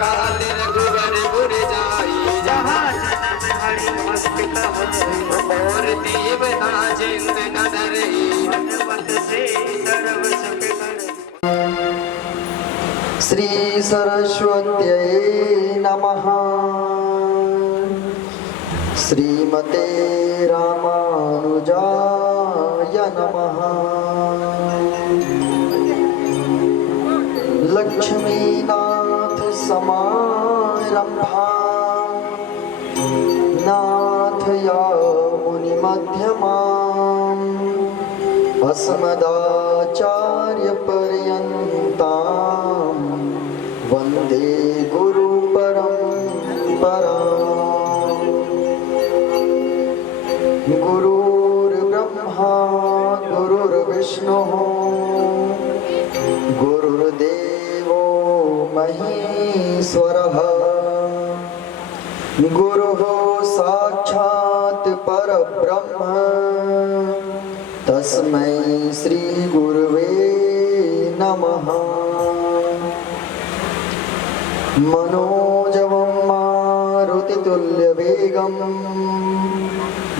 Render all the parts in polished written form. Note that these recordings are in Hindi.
काल रघुवर पुर जाई जहाँ जन्म हरि भक्त कह और दीवना जिंद न डरई हनुमत से सर्व सुख कर। श्री सरस्वत्यै नमः। श्रीमते रामानुजाय नमः। लक्ष्मीनाथ समारंभा नाथया मुनिमध्यमाम् अस्मदाचार्य पर्यन्तां वन्दे गुरु परम्पराम्। गुरुर्ब्रह्मा गुरुर्विष्णुः गुरुर्देवो महेश्वरः गुरुः साक्षात् परब्रह्म तस्मै श्री गुरुवे नमः। मनोजवं मारुतितुल्यवेगं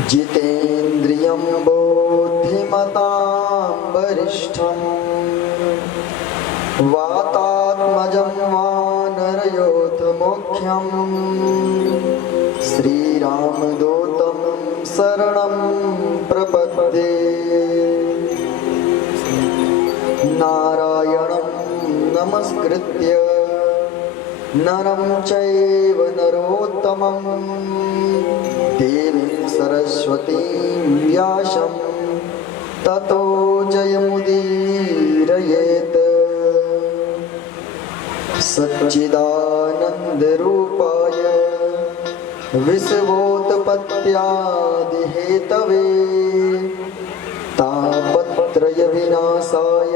जितेन्द्रियं बुद्धिमतां वरिष्ठं वातात्मजं वानरयोधमुख्यं श्रीरामदूतं शरणं प्रपद्ये। नारायणं नमस्कृत्य नरं चैव नरोत्तमं देवीं सरस्वतीं व्यासं ततो जयमुदीरयेत्। सच्चिदानन्दरूपाय विश्वोत्पत्त्यादिहेतवे तापत्रय विनाशाय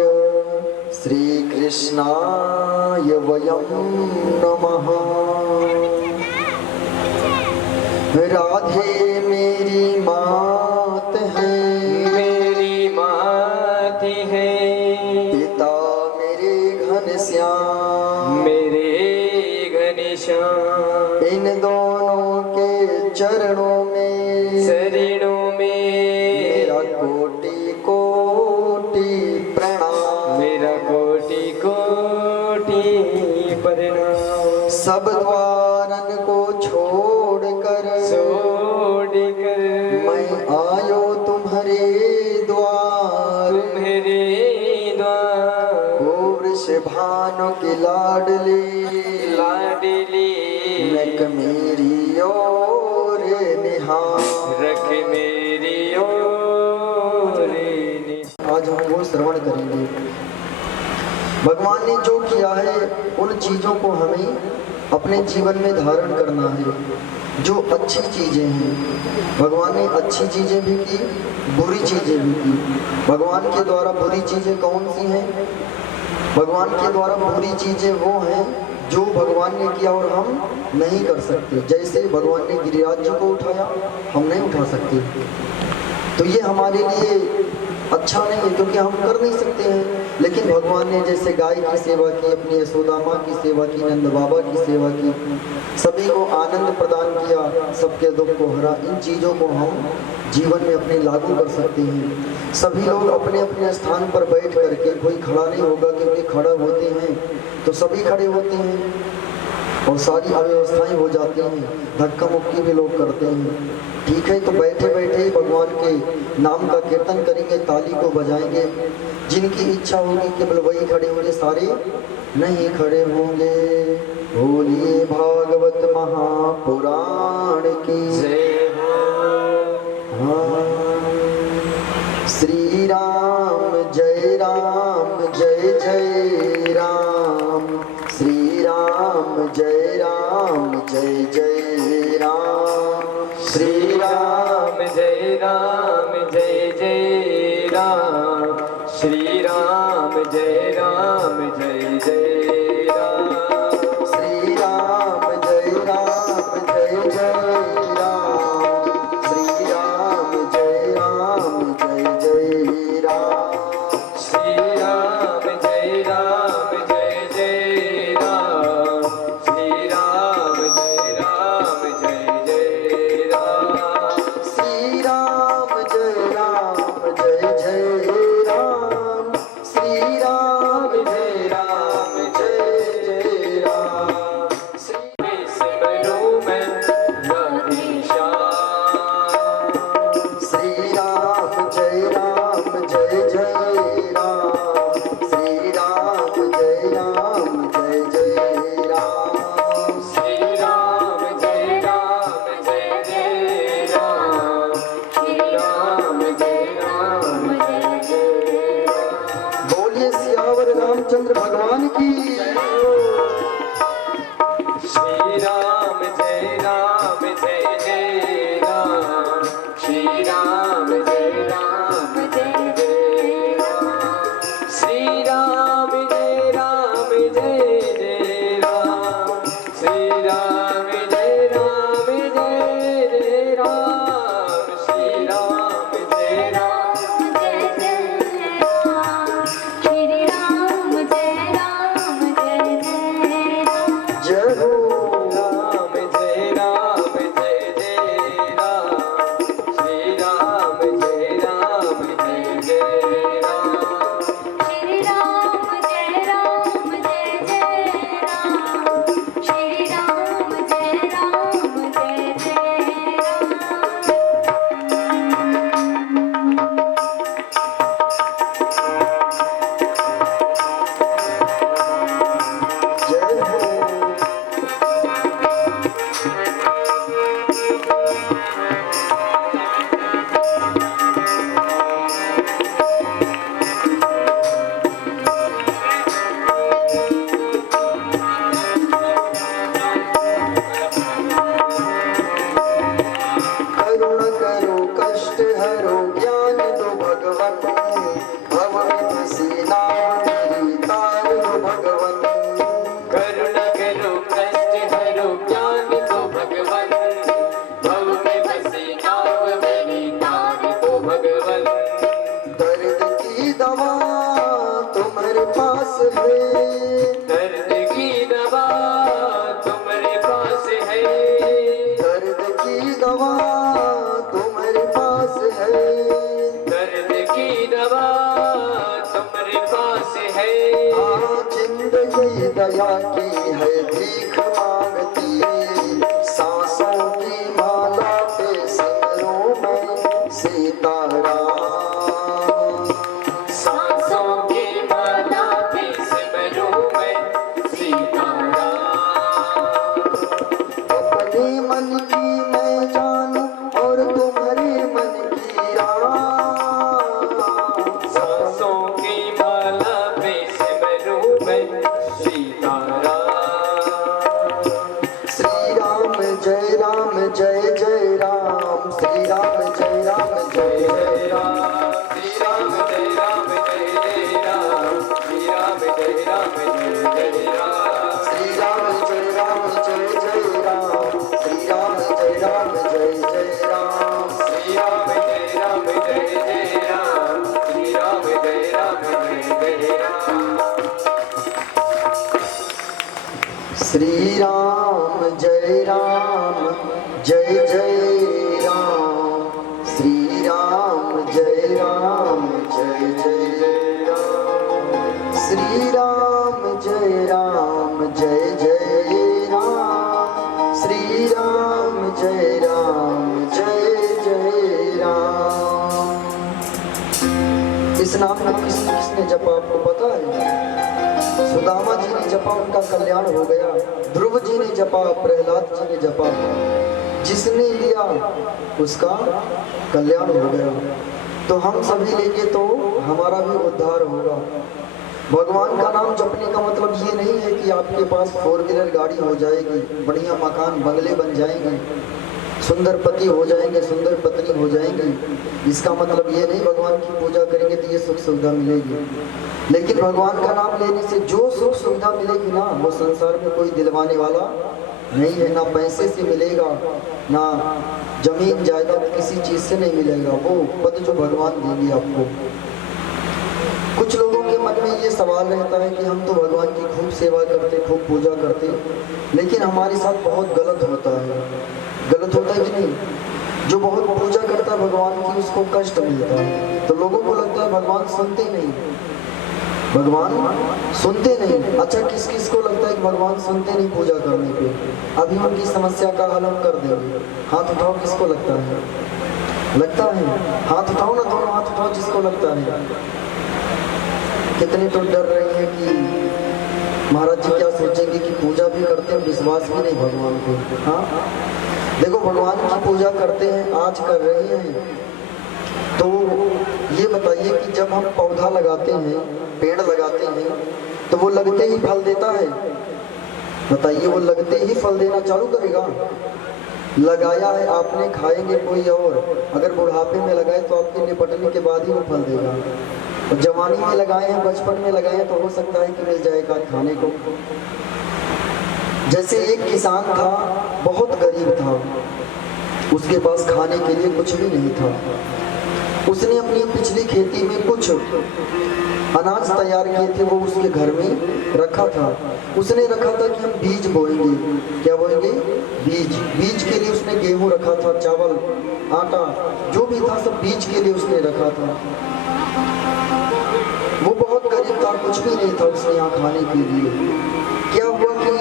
श्रीकृष्णाय वयं नमः। राधे मेरी मात है, मेरी मात है, पिता मेरे घनश्याम, मेरे घनश्याम। इन दोनों के चरणों में शरणों में मेरा कोटि कोटि प्रणाम, मेरा कोटि कोटि प्रणाम। सब द्वारन को छोड़कर मैं आयो तुम्हारे द्वार। तुम्हारे द्वार ओ वृषभानु की लाडली लाडली रख मेरी ओर निहार। रख मेरी ओर निहार। आज हम वो श्रवण करेंगे। भगवान ने जो किया है उन चीजों को हमें अपने जीवन में धारण करना है। जो अच्छी चीजें हैं, भगवान ने अच्छी चीजें भी की, बुरी चीजें भी की। भगवान के द्वारा बुरी चीजें कौन सी हैं? भगवान के द्वारा बुरी चीजें वो हैं जो भगवान ने किया और हम नहीं कर सकते। जैसे भगवान ने गिरिराज जी को उठाया, हम नहीं उठा सकते। तो ये हमारे लिए अच्छा नहीं है क्योंकि हम कर नहीं सकते हैं। लेकिन भगवान ने जैसे गाय की सेवा की, अपनी यशोदा माँ की सेवा की, नंद बाबा की सेवा की, सभी को आनंद प्रदान किया, सबके दुख को हरा। इन चीज़ों को हम जीवन में अपने लागू कर सकते हैं। सभी लोग अपने अपने स्थान पर बैठ करके, कोई खड़ा नहीं होगा क्योंकि खड़ा होते हैं तो सभी खड़े होते हैं और सारी अव्यवस्थाएं हो जाती हैं, धक्का मुक्की भी लोग करते हैं। ठीक है, तो बैठे बैठे ही भगवान के नाम का कीर्तन करेंगे, ताली को बजाएंगे। जिनकी इच्छा होगी केवल वही खड़े होंगे, सारे नहीं खड़े होंगे। बोलिए महापुराण की जय हो। हाँ। श्री राम जय जय राम, श्री राम जय जय राम, श्री राम जय जय राम, श्री राम जय जय राम, श्री राम जय जय राम, श्री राम जय जय राम, श्री राम जय जय राम, श्री राम जय जय राम, श्री राम जय जय राम, श्री राम जय जय राम, श्री सिमरू मैं राधे श्याम। श्री राम जय जय राम, श्री राम जय जय राम, श्री राम जय जय राम, श्री राम जय जय राम। बोलिए सियावर रामचंद्र भगवान की। श्री राम जय जय राम, श्री राम जय जय राम, श्री राम जय जय राम, श्री राम जय जय राम, श्री राम जय जय हो। राम जय जय राम, श्री राम जय जय राम, जय हो। करुण करो कष्ट हरो ज्ञान दो भगवन, भव सीना मेरी तार दो भगवन, करुण करो कष्ट हरो ज्ञान दो भगवन, भव में बसी नाव मेरी तार दो भगवन, दर्द की दवा तुम्हारे पास है, दर्द की दवा तुम्हारे पास है, दर्द की दवा तुम्हारे पास है, दर्द की दवा तुम्हारे पास है। जिंदगी दया की है भीख मांगती, सांसों की माला पे सिमरूं मैं सीताराम, सांसों की माला पे सिमरूं मैं सीताराम, अपने मन की मैं जानूं और तुम्हारे मन की राम, सांसों की माला पे सिमरूं मैं सीताराम। श्री राम जय जय राम, श्री राम जय जय राम, श्री राम जय जय राम, श्री राम जय जय राम, श्री राम जय जय राम, श्री राम जय जय राम, श्री राम जय जय राम, श्री राम जय जय राम, श्री राम जय जय राम, श्री राम जय जय राम, श्री राम जय जय राम, श्री राम जय जय राम। इस नाम को किसने जपा आपको पता है? सुदामा जी ने जपा, उनका कल्याण हो गया। ध्रुव जी ने जपा, प्रहलाद जी ने जपा, जिसने लिया उसका कल्याण हो गया। तो हम सभी लेंगे तो हमारा भी उद्धार होगा। भगवान का नाम जपने का मतलब ये नहीं है कि आपके पास 4 व्हीलर गाड़ी हो जाएगी, बढ़िया मकान बंगले बन जाएंगे, सुंदर पति हो जाएंगे, सुंदर पत्नी हो जाएंगी। इसका मतलब ये नहीं भगवान की पूजा करेंगे तो ये सुख सुविधा मिलेगी। लेकिन भगवान का नाम लेने से जो सुख सुविधा मिलेगी ना, वो संसार में कोई दिलवाने वाला नहीं है। ना पैसे से मिलेगा, ना जमीन जायदाद किसी चीज से नहीं मिलेगा। वो पद जो भगवान देंगे आपको। कुछ लोगों के मन में ये सवाल रहता है कि हम तो भगवान की खूब सेवा करते, खूब पूजा करते, लेकिन हमारे साथ बहुत गलत होता है। गलत होता है कि नहीं? जो बहुत पूजा करता है भगवान की, उसको कष्ट मिलता है। तो लोगों को लगता है भगवान सुनते नहीं, भगवान सुनते नहीं। अच्छा, किस किस को लगता है कि भगवान सुनते नहीं पूजा करने पे? अभी उनकी समस्या का हल हम कर देंगे। हाथ उठाओ, किसको लगता है? लगता है? हाथ उठाओ ना, दोनों हाथ उठाओ जिसको लगता है। कितने तो डर रहे हैं कि महाराज जी क्या सोचेंगे कि पूजा भी करते हैं, विश्वास भी नहीं भगवान को। हाँ, देखो भगवान की पूजा करते हैं, आज कर रहे हैं, तो ये बताइए कि जब हम पौधा लगाते हैं, पेड़ लगाते हैं, तो वो लगते ही फल देता है? बताइए, वो लगते ही फल देना चालू करेगा? लगाया है आपने, खाएंगे कोई और। अगर बुढ़ापे में लगाए तो आपके निपटने के बाद ही वो फल देगा। और जवानी में लगाए हैं, बचपन में लगाए हैं, तो हो सकता है कि मिल जाएगा खाने को। जैसे एक किसान था, बहुत गरीब था, उसके पास खाने के लिए कुछ भी नहीं था। उसने अपनी पिछली खेती में कुछ अनाज तैयार किए थे, वो उसके घर में रखा था। उसने रखा था कि हम बीज बोएंगे। क्या बोएंगे? बीज। बीज के लिए उसने गेहूं रखा था, चावल, आटा, जो भी था सब बीज के लिए उसने रखा था। वो बहुत गरीब था, कुछ भी नहीं था उसके यहाँ खाने के लिए। क्या हुआ कि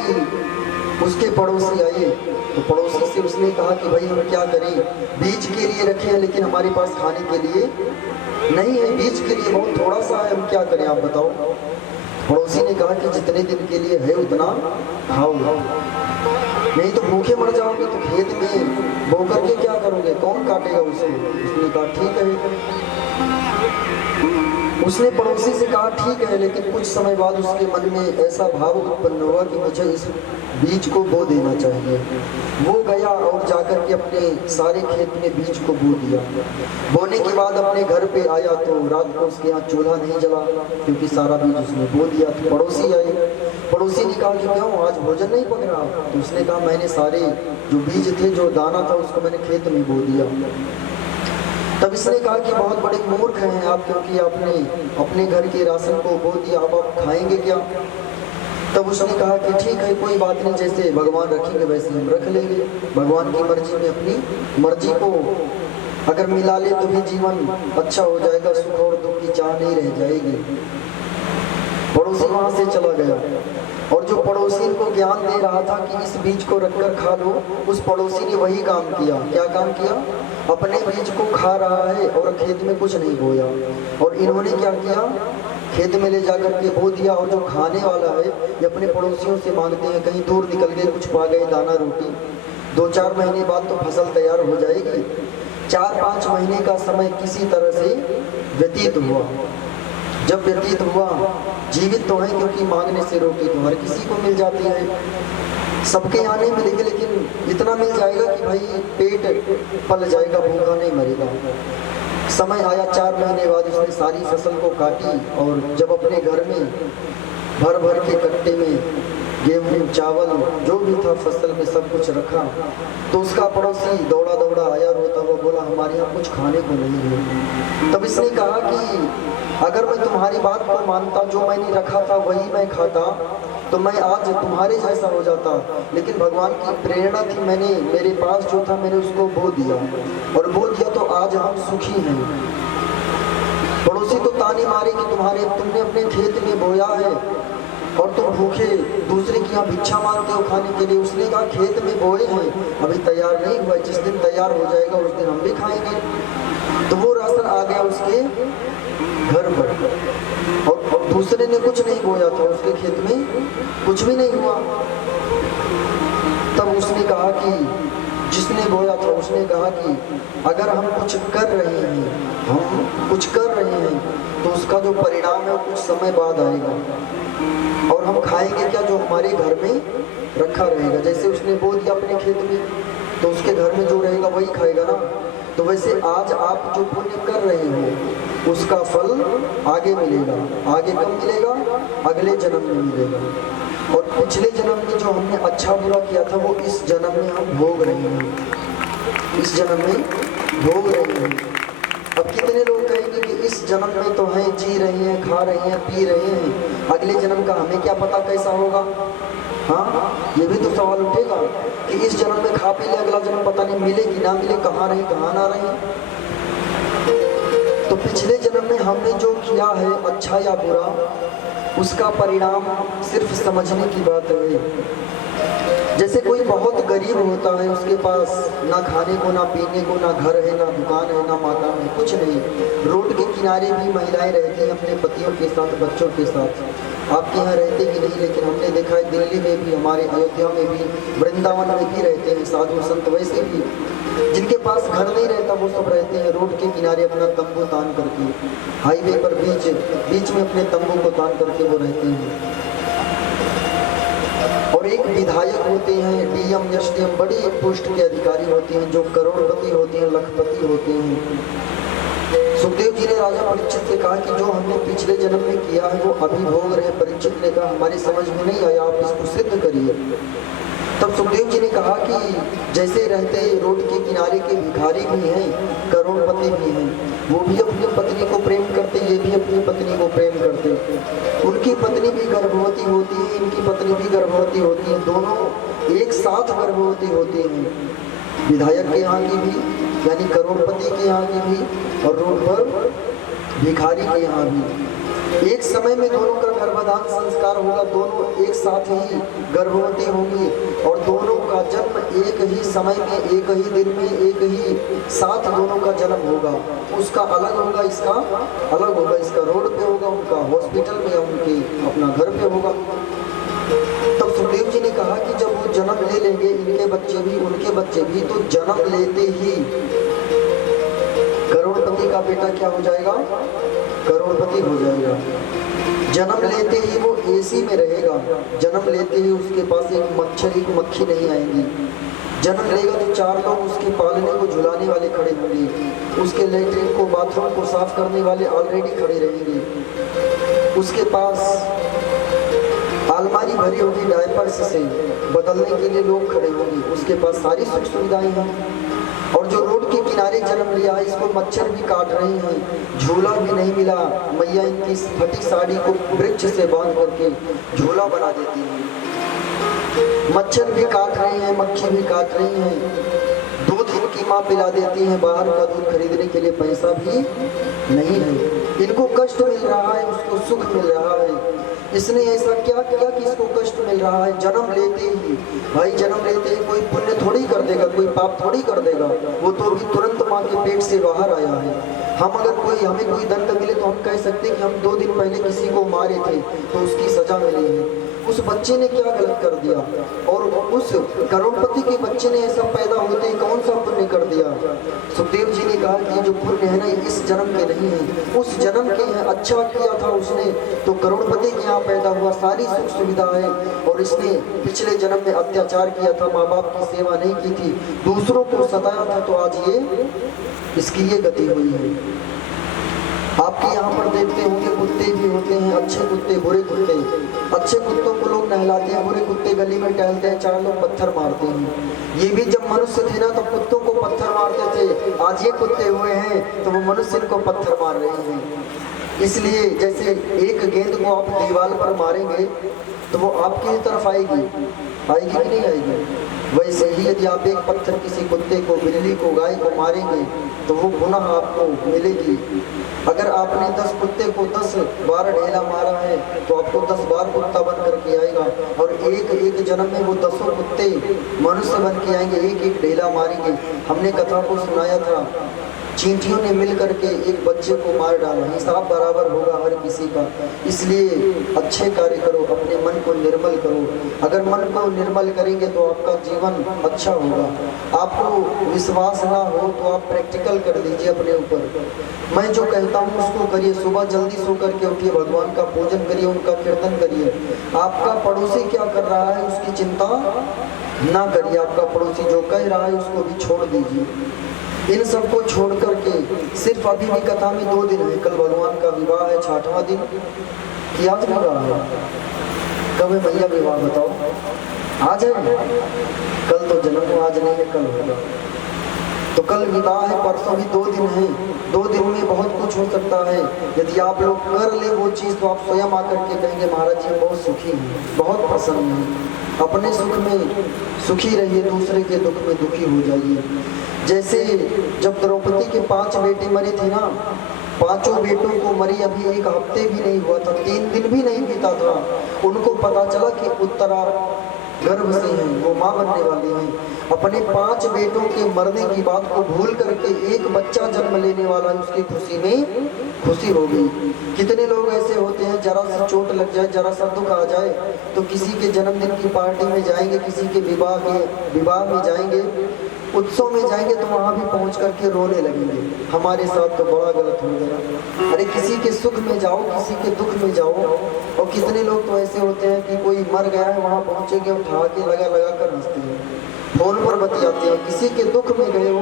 उसके पड़ोसी आए, तो पड़ोसी से उसने कहा कि भाई हम क्या करें, बीज के लिए रखे हैं लेकिन हमारे पास खाने के लिए नहीं है, बीज के लिए बहुत थोड़ा सा है, हम क्या करें आप बताओ। पड़ोसी ने कहा कि जितने दिन के लिए है उतना खाओ, नहीं तो भूखे मर जाओगे। तो खेत में बो करके क्या करोगे, कौन काटेगा उसको? उसने कहा ठीक है। उसने पड़ोसी से कहा ठीक है, लेकिन कुछ समय बाद उसके मन में ऐसा भाव उत्पन्न हुआ कि मुझे इस बीज को बो देना चाहिए। वो गया और जाकर के अपने सारे खेत में बीज को बो दिया। बोने के बाद अपने घर पे आया तो रात को उसके यहाँ चूल्हा नहीं जला, क्योंकि सारा बीज उसने बो दिया। तो पड़ोसी आए, पड़ोसी ने कहा कि क्यों आज भोजन नहीं पक रहा? तो उसने कहा मैंने सारे जो बीज थे, जो दाना था, उसको मैंने खेत में बो दिया। तब इसने कहा कि बहुत बड़े मूर्ख हैं आप, क्योंकि आपने अपने घर के राशन को बो दिया, अब आप खाएंगे क्या? तब उसने कहा कि ठीक है, कोई बात नहीं, जैसे भगवान रखेंगे वैसे हम रख लेंगे। भगवान की मर्जी में अपनी मर्जी को अगर मिला ले तो भी जीवन अच्छा हो जाएगा, सुख और दुख की चाह नहीं रह जाएगी। पड़ोसी वहां से चला गया, और जो पड़ोसी इनको ज्ञान दे रहा था कि इस बीज को रखकर खा लो, उस पड़ोसी ने वही काम किया। क्या काम किया? अपने बीज को खा रहा है और खेत में कुछ नहीं बोया। और इन्होंने क्या किया? खेत में ले जाकर के बो दिया। और जो खाने वाला है ये अपने पड़ोसियों से मांगते हैं, कहीं दूर निकल गए, कुछ पा गए दाना रोटी, 2-4 महीने बाद तो फसल तैयार हो जाएगी। 4-5 महीने का समय किसी तरह से व्यतीत हुआ। जब व्यतीत हुआ, जीवित तो है क्योंकि मांगने से रोटी तो हर किसी को मिल जाती है, सबके यहाँ नहीं मिलेगी, लेकिन इतना मिल जाएगा कि भाई पेट पल जाएगा, भूखा नहीं मरेगा। समय आया, 4 महीने बाद उसने सारी फसल को काटी, और जब अपने घर में भर भर के कट्टे में गेहूँ, चावल, जो भी था फसल में सब कुछ रखा, तो उसका पड़ोसी दौड़ा दौड़ा आया, रोता हुआ बोला हमारे यहाँ कुछ खाने को नहीं है। तब इसने कहा कि अगर मैं तुम्हारी बात को मानता, जो मैंने रखा था वही मैं खाता, तो मैं आज तुम्हारे जैसा हो जाता। लेकिन भगवान की प्रेरणा थी, मैंने मेरे पास जो था मैंने उसको बो दिया, और बो दिया तो आज हम सुखी हैं। पड़ोसी तो ताने मारे कि तुमने अपने खेत में बोया है और तुम भूखे दूसरे की यहाँ भिक्षा मांगते हो खाने के लिए। उसने कहा खेत में बोए हैं, अभी तैयार नहीं हुआ, जिस दिन तैयार हो जाएगा उस दिन हम भी खाएंगे। तो वो राशन आ गया उसके घर पर, और दूसरे ने कुछ नहीं बोया था, उसके खेत में कुछ भी नहीं हुआ। तब उसने कहा कि जिसने बोया था उसने कहा कि अगर हम कुछ कर रहे हैं तो उसका जो परिणाम है वो कुछ समय बाद आएगा, और हम खाएंगे क्या जो हमारे घर में रखा रहेगा। जैसे उसने बो दिया अपने खेत में तो उसके घर में जो रहेगा वही खाएगा ना। तो वैसे आज आप जो पुण्य कर रहे हो उसका फल आगे मिलेगा। आगे कब मिलेगा? अगले जन्म में मिलेगा। और पिछले जन्म में जो हमने अच्छा बुरा किया था वो इस जन्म में हम भोग रहे हैं, इस जन्म में भोग रहे हैं। अब कितने लोग कहेंगे कि इस जन्म में तो हैं, जी रहे हैं, खा रहे हैं, पी रहे हैं, अगले जन्म का हमें क्या पता कैसा होगा। हाँ, ये भी तो सवाल उठेगा कि इस जन्म में खा पी ले, अगला जन्म पता नहीं मिले कि ना मिले, कहाँ रहे कहाँ ना रहे। तो पिछले जन्म में हमने जो किया है अच्छा या बुरा, उसका परिणाम सिर्फ समझने की बात है। जैसे कोई बहुत गरीब होता है, उसके पास ना खाने को, ना पीने को, ना घर है, ना दुकान है, ना मकान है, कुछ नहीं। रोड के किनारे भी महिलाएं रहती हैं अपने पतियों के साथ, बच्चों के साथ। आपके यहाँ रहते कि नहीं, लेकिन हमने देखा है दिल्ली में भी, हमारे अयोध्या में भी, वृंदावन में भी रहते हैं साधु संत। वैसे भी जिनके पास घर नहीं रहता वो सब रहते हैं रोड के किनारे अपना तंबू तान करके, हाईवे पर बीच में अपने तंबू को तान करके वो रहते हैं। और एक विधायक होते हैं, डीएम, एसडीएम, बड़ी पोस्ट के अधिकारी होते हैं जो करोड़पति होते हैं, लखपति होते हैं। सुखदेव जी ने राजा परीक्षित से कहा कि जो हमने पिछले जन्म में किया है वो अभी भोग रहे हैं। परीक्षित ने कहा हमारी समझ में नहीं आया, आप इसको सिद्ध करिए। तब सुखदेव जी ने कहा कि जैसे रहते रोड के किनारे के भिखारी भी हैं, करोड़पति भी हैं, वो भी अपनी पत्नी को प्रेम करते, ये भी अपनी पत्नी को प्रेम करते। उनकी पत्नी भी गर्भवती होती है, इनकी पत्नी भी गर्भवती होती है, दोनों एक साथ गर्भवती होते हैं। विधायक के यहाँ की भी, यानी करोड़पति के यहाँ की भी, और रोड पर भिखारी के यहाँ भी। एक समय में दोनों का गर्भधान संस्कार होगा, दोनों एक साथ ही गर्भवती होंगी, और दोनों का जन्म एक ही समय में, एक ही दिन में, एक ही साथ दोनों का जन्म होगा। उसका अलग होगा, इसका अलग होगा। इसका रोड पे होगा, उनका हॉस्पिटल में, उनके अपना घर पे होगा। तब सुखदेव जी ने कहा कि जब वो जन्म ले लेंगे, इनके बच्चे भी, उनके बच्चे भी, तो जन्म लेते ही करोड़पति का बेटा क्या हो जाएगा? करोड़पति हो जाएगा। जन्म लेते ही वो एसी में रहेगा, जन्म लेते ही उसके पास एक मच्छर, एक मक्खी नहीं आएंगी। जन्म लेगा तो 4 लोग उसके पालने को झुलाने वाले खड़े होंगे, उसके लेटरिन को, बाथरूम को साफ करने वाले ऑलरेडी खड़े रहेंगे। उसके पास अलमारी भरी होगी डायपर्स से, बदलने के लिए लोग खड़े होंगे। उसके पास सारी सुख सुविधाएं हैं। और जो रोड के किनारे जन्म लिया है, इसको मच्छर भी काट रहे हैं, झूला भी नहीं मिला। मैया इनकी फटी साड़ी को वृक्ष से बांध करके झूला बना देती है। मच्छर भी काट रहे हैं, मक्खी भी काट रही हैं। दूध इनकी माँ पिला देती है, बाहर का दूध खरीदने के लिए पैसा भी नहीं है। इनको कष्ट मिल रहा है, उसको सुख मिल रहा है। इसने ऐसा क्या किया कि इसको कष्ट मिल रहा है? जन्म लेते ही भाई, जन्म लेते ही कोई पुण्य थोड़ी कर देगा, कोई पाप थोड़ी कर देगा। वो तो अभी तुरंत माँ के पेट से बाहर आया है। हम अगर हमें कोई दंड मिले तो हम कह सकते हैं कि हम 2 दिन पहले किसी को मारे थे तो उसकी सजा मिली है। उस बच्चे ने क्या गलत कर दिया? और उस करोड़पति के बच्चे ने ऐसा पैदा होते ही कौन सा पुण्य कर दिया? सुखदेव जी ने कहा कि जो पुण्य है ना, इस जन्म के नहीं है, उस जन्म के हैं। अच्छा किया था उसने तो करोड़पति के यहाँ पैदा हुआ, सारी सुख सुविधा है। और इसने पिछले जन्म में अत्याचार किया था, माँ बाप की सेवा नहीं की थी, दूसरों को सताया था, तो आज ये इसकी ये गति हुई है। आपके यहाँ पर देखते होंगे कुत्ते भी होते हैं, अच्छे कुत्ते, बुरे कुत्ते। अच्छे कुत्तों को लोग नहलाते हैं, बुरे कुत्ते गली में टहलते हैं, 4 लोग पत्थर मारते हैं। ये भी जब मनुष्य थे ना तो कुत्तों को पत्थर मारते थे, आज ये कुत्ते हुए हैं तो वो मनुष्य को पत्थर मार रहे हैं। इसलिए जैसे एक गेंद को आप दीवार पर मारेंगे तो वो आपकी तरफ आएगी कि नहीं आएगी? वैसे ही यदि आप एक पत्थर किसी कुत्ते को, बिल्ली को, गाय को मारेंगे तो वो पुनः आपको मिलेगी। अगर आपने 10 कुत्ते को 10 बार ढेला मारा है तो आपको 10 बार कुत्ता बन करके आएगा। और एक जन्म में वो 10 कुत्ते मनुष्य बन के आएंगे, एक ढेला मारेंगे। हमने कथा को सुनाया था चींटियों ने मिल करके एक बच्चे को मार डाला। हिसाब बराबर होगा हर किसी का, इसलिए अच्छे कार्य करो, अपने मन को निर्मल करो। अगर मन को निर्मल करेंगे तो आपका जीवन अच्छा होगा। आपको विश्वास ना हो तो आप प्रैक्टिकल कर लीजिए अपने ऊपर। मैं जो कहता हूँ उसको करिए। सुबह जल्दी सो करके उठिए, भगवान का पूजन करिए, उनका कीर्तन करिए। आपका पड़ोसी क्या कर रहा है उसकी चिंता ना करिए। आपका पड़ोसी जो कह रहा है उसको भी छोड़ दीजिए। इन सबको छोड़ करके सिर्फ अभी भी कथा में 2 दिन है। कल भगवान का विवाह है, 6वां दिन कि आज विवाह है? कब है भैया विवाह बताओ? आज है? कल तो जन्म, आज नहीं है, कल होगा। तो कल विवाह है, परसों भी 2 दिन है। 2 दिन में बहुत कुछ हो सकता है। यदि आप लोग कर ले वो चीज़ तो आप स्वयं आकर के कहेंगे महाराज जी बहुत सुखी हैं, बहुत प्रसन्न हैं। अपने सुख में सुखी रहिए, दूसरे के दुख में दुखी हो जाइए। जैसे जब द्रौपदी के 5 बेटे मरे थे ना, 5 बेटों को मरी अभी 1 हफ्ते भी नहीं हुआ था, 3 दिन भी नहीं बीता था, उनको पता चला कि उत्तरा गर्भ से हैं, वो माँ बनने वाली हैं। अपने 5 बेटों के मरने की बात को भूल करके एक बच्चा जन्म लेने वाला है, उसकी खुशी में खुशी हो गई। कितने लोग ऐसे होते हैं, जरा सी चोट लग जाए, जरा सा दुख आ जाए तो किसी के जन्मदिन की पार्टी में जाएंगे, किसी के विवाह में जाएंगे, उत्सव में जाएंगे तो वहाँ भी पहुँच करके रोने लगेंगे। हमारे साथ तो बड़ा गलत हो गया। अरे किसी के सुख में जाओ, किसी के दुख में जाओ। और कितने लोग तो ऐसे होते हैं कि कोई मर गया है, वहाँ पहुँचेंगे, उठा के लगा कर हंसते हैं, फोन पर बतियाते हैं। किसी के दुख में गए हो,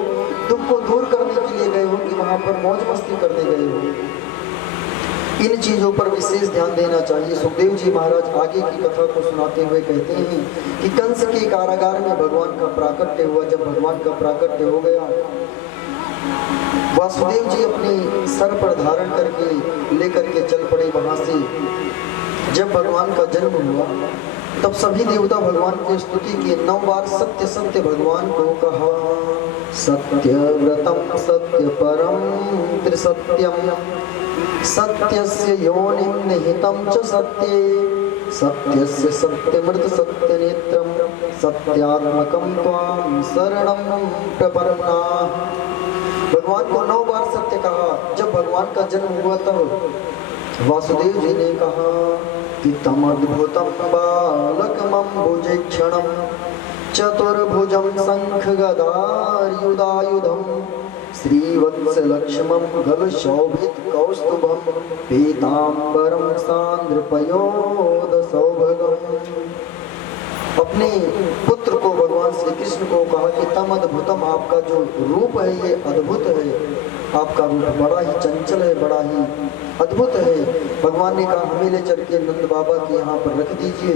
दुख को दूर करने के लिए गए हो कि वहाँ पर मौज मस्ती करने गए हो। इन चीज़ों पर विशेष ध्यान देना चाहिए। सुखदेव जी महाराज आगे की कथा को सुनाते हुए कहते हैं कि कंस के कारागार में भगवान का प्राकट्य हुआ। जब भगवान का प्राकट्य हो गया, वासुदेव जी अपने सर पर धारण करके लेकर के चल पड़े वहां से। जब भगवान का जन्म हुआ तब सभी देवता भगवान की स्तुति किए। 9 बार सत्य सत्य भगवान को कहा। सत्य व्रतम सत्य परम त्रिसत्यम सत्यस्य योनिं निहितं च सत्ये सत्यस्य सत्यमृत सत्यनेत्रं सत्यात्मकं त्वां शरणं प्रपन्नाः। भगवान को 9 बार सत्य कहा। जब भगवान का जन्म हुआ तब वासुदेव जी ने कहा कि तमद्भुतं बालकमम्बुजेक्षणं चतुर्भुजं शंखगदायुधायुधं श्रीवत्सलक्ष्मं गलशोभितकौस्तुभं पीताम्बरं सान्द्रपयोदसौभगम्। अपने पुत्र को भगवान श्री कृष्ण को कहा कि तम अद्भुतम, आपका जो रूप है ये अद्भुत है। आपका रूप बड़ा ही चंचल है, बड़ा ही अद्भुत है। भगवान ने कहा हमें ले चल के नंद बाबा के यहाँ पर रख दीजिए।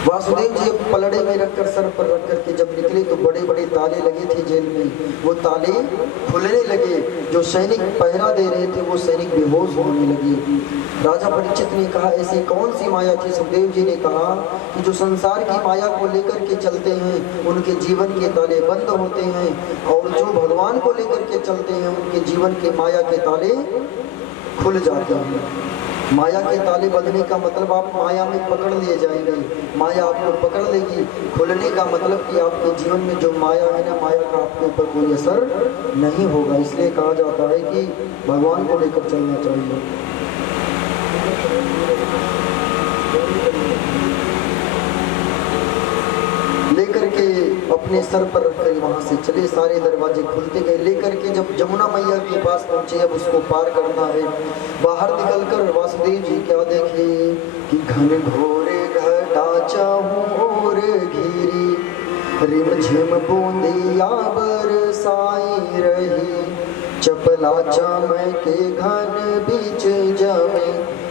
वासुदेव जी पलड़े में रखकर, सर पर रख करके जब निकले तो बड़े बड़े ताले लगे थे जेल में, वो ताले खुलने लगे। जो सैनिक पहरा दे रहे थे वो सैनिक बेहोश होने लगे। राजा परीक्षित ने कहा ऐसी कौन सी माया थी? सुखदेव जी ने कहा कि जो संसार की माया को लेकर के चलते हैं उनके जीवन के ताले बंद होते हैं, और जो भगवान को लेकर के चलते हैं उनके जीवन के माया के ताले खुल जाते हैं। माया के ताले बंधने का मतलब आप माया में पकड़ लिए जाएंगे, माया आपको पकड़ लेगी। खुलने का मतलब कि आपके जीवन में जो माया है ना, माया का आपके ऊपर कोई असर नहीं होगा। इसलिए कहा जाता है कि भगवान को लेकर चलना चाहिए। लेकर के अपने सर पर रखकर वहां से चले, सारे दरवाजे खुलते गए। लेकर के जब जमुना मैया के पास पहुंचे, अब उसको पार करना है। बाहर निकलकर वासुदेव जी क्या देखे कि घन घोरे घटा चाहूर घिरी, रिमझिम बूंदिया बरसाई रही, चपला चमय के घन बीच जमे,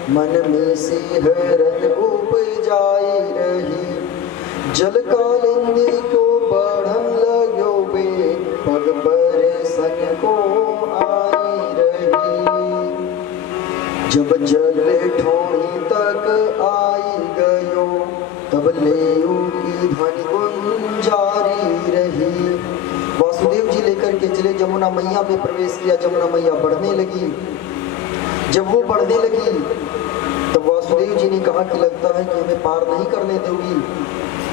मन में सिहरन उपजाई रही, जल कालिंदी को बढ़न लगो बे, पग पर सन को आई रही, जब जल ठोड़ी तक आई गयो, तब लेऊ की ध्वनि गुंजारी रही। वासुदेव जी लेकर के चले, जमुना मैया में प्रवेश किया। जमुना मैया बढ़ने लगी। जब वो बढ़ने लगी तब वासुदेव जी ने कहा कि लगता है कि हमें पार नहीं करने दोगी।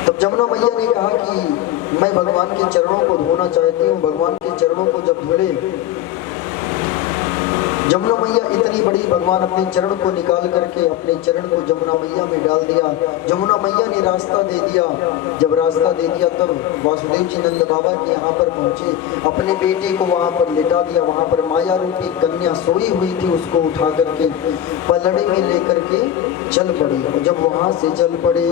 तब जमुना मैया ने कहा कि मैं भगवान के चरणों को धोना चाहती हूँ। भगवान के चरणों को जब धुले, जमुना मैया इतनी बड़ी, भगवान अपने चरण को निकाल करके अपने चरण को जमुना मैया में डाल दिया। जमुना मैया ने रास्ता दे दिया। जब रास्ता दे दिया तब वासुदेव जी नंद बाबा के यहाँ पर पहुँचे, अपने बेटे को वहाँ पर लिटा दिया। वहाँ पर माया रूपी कन्या सोई हुई थी, उसको उठा करके पलड़े में लेकर के चल पड़े। और जब वहाँ से चल पड़े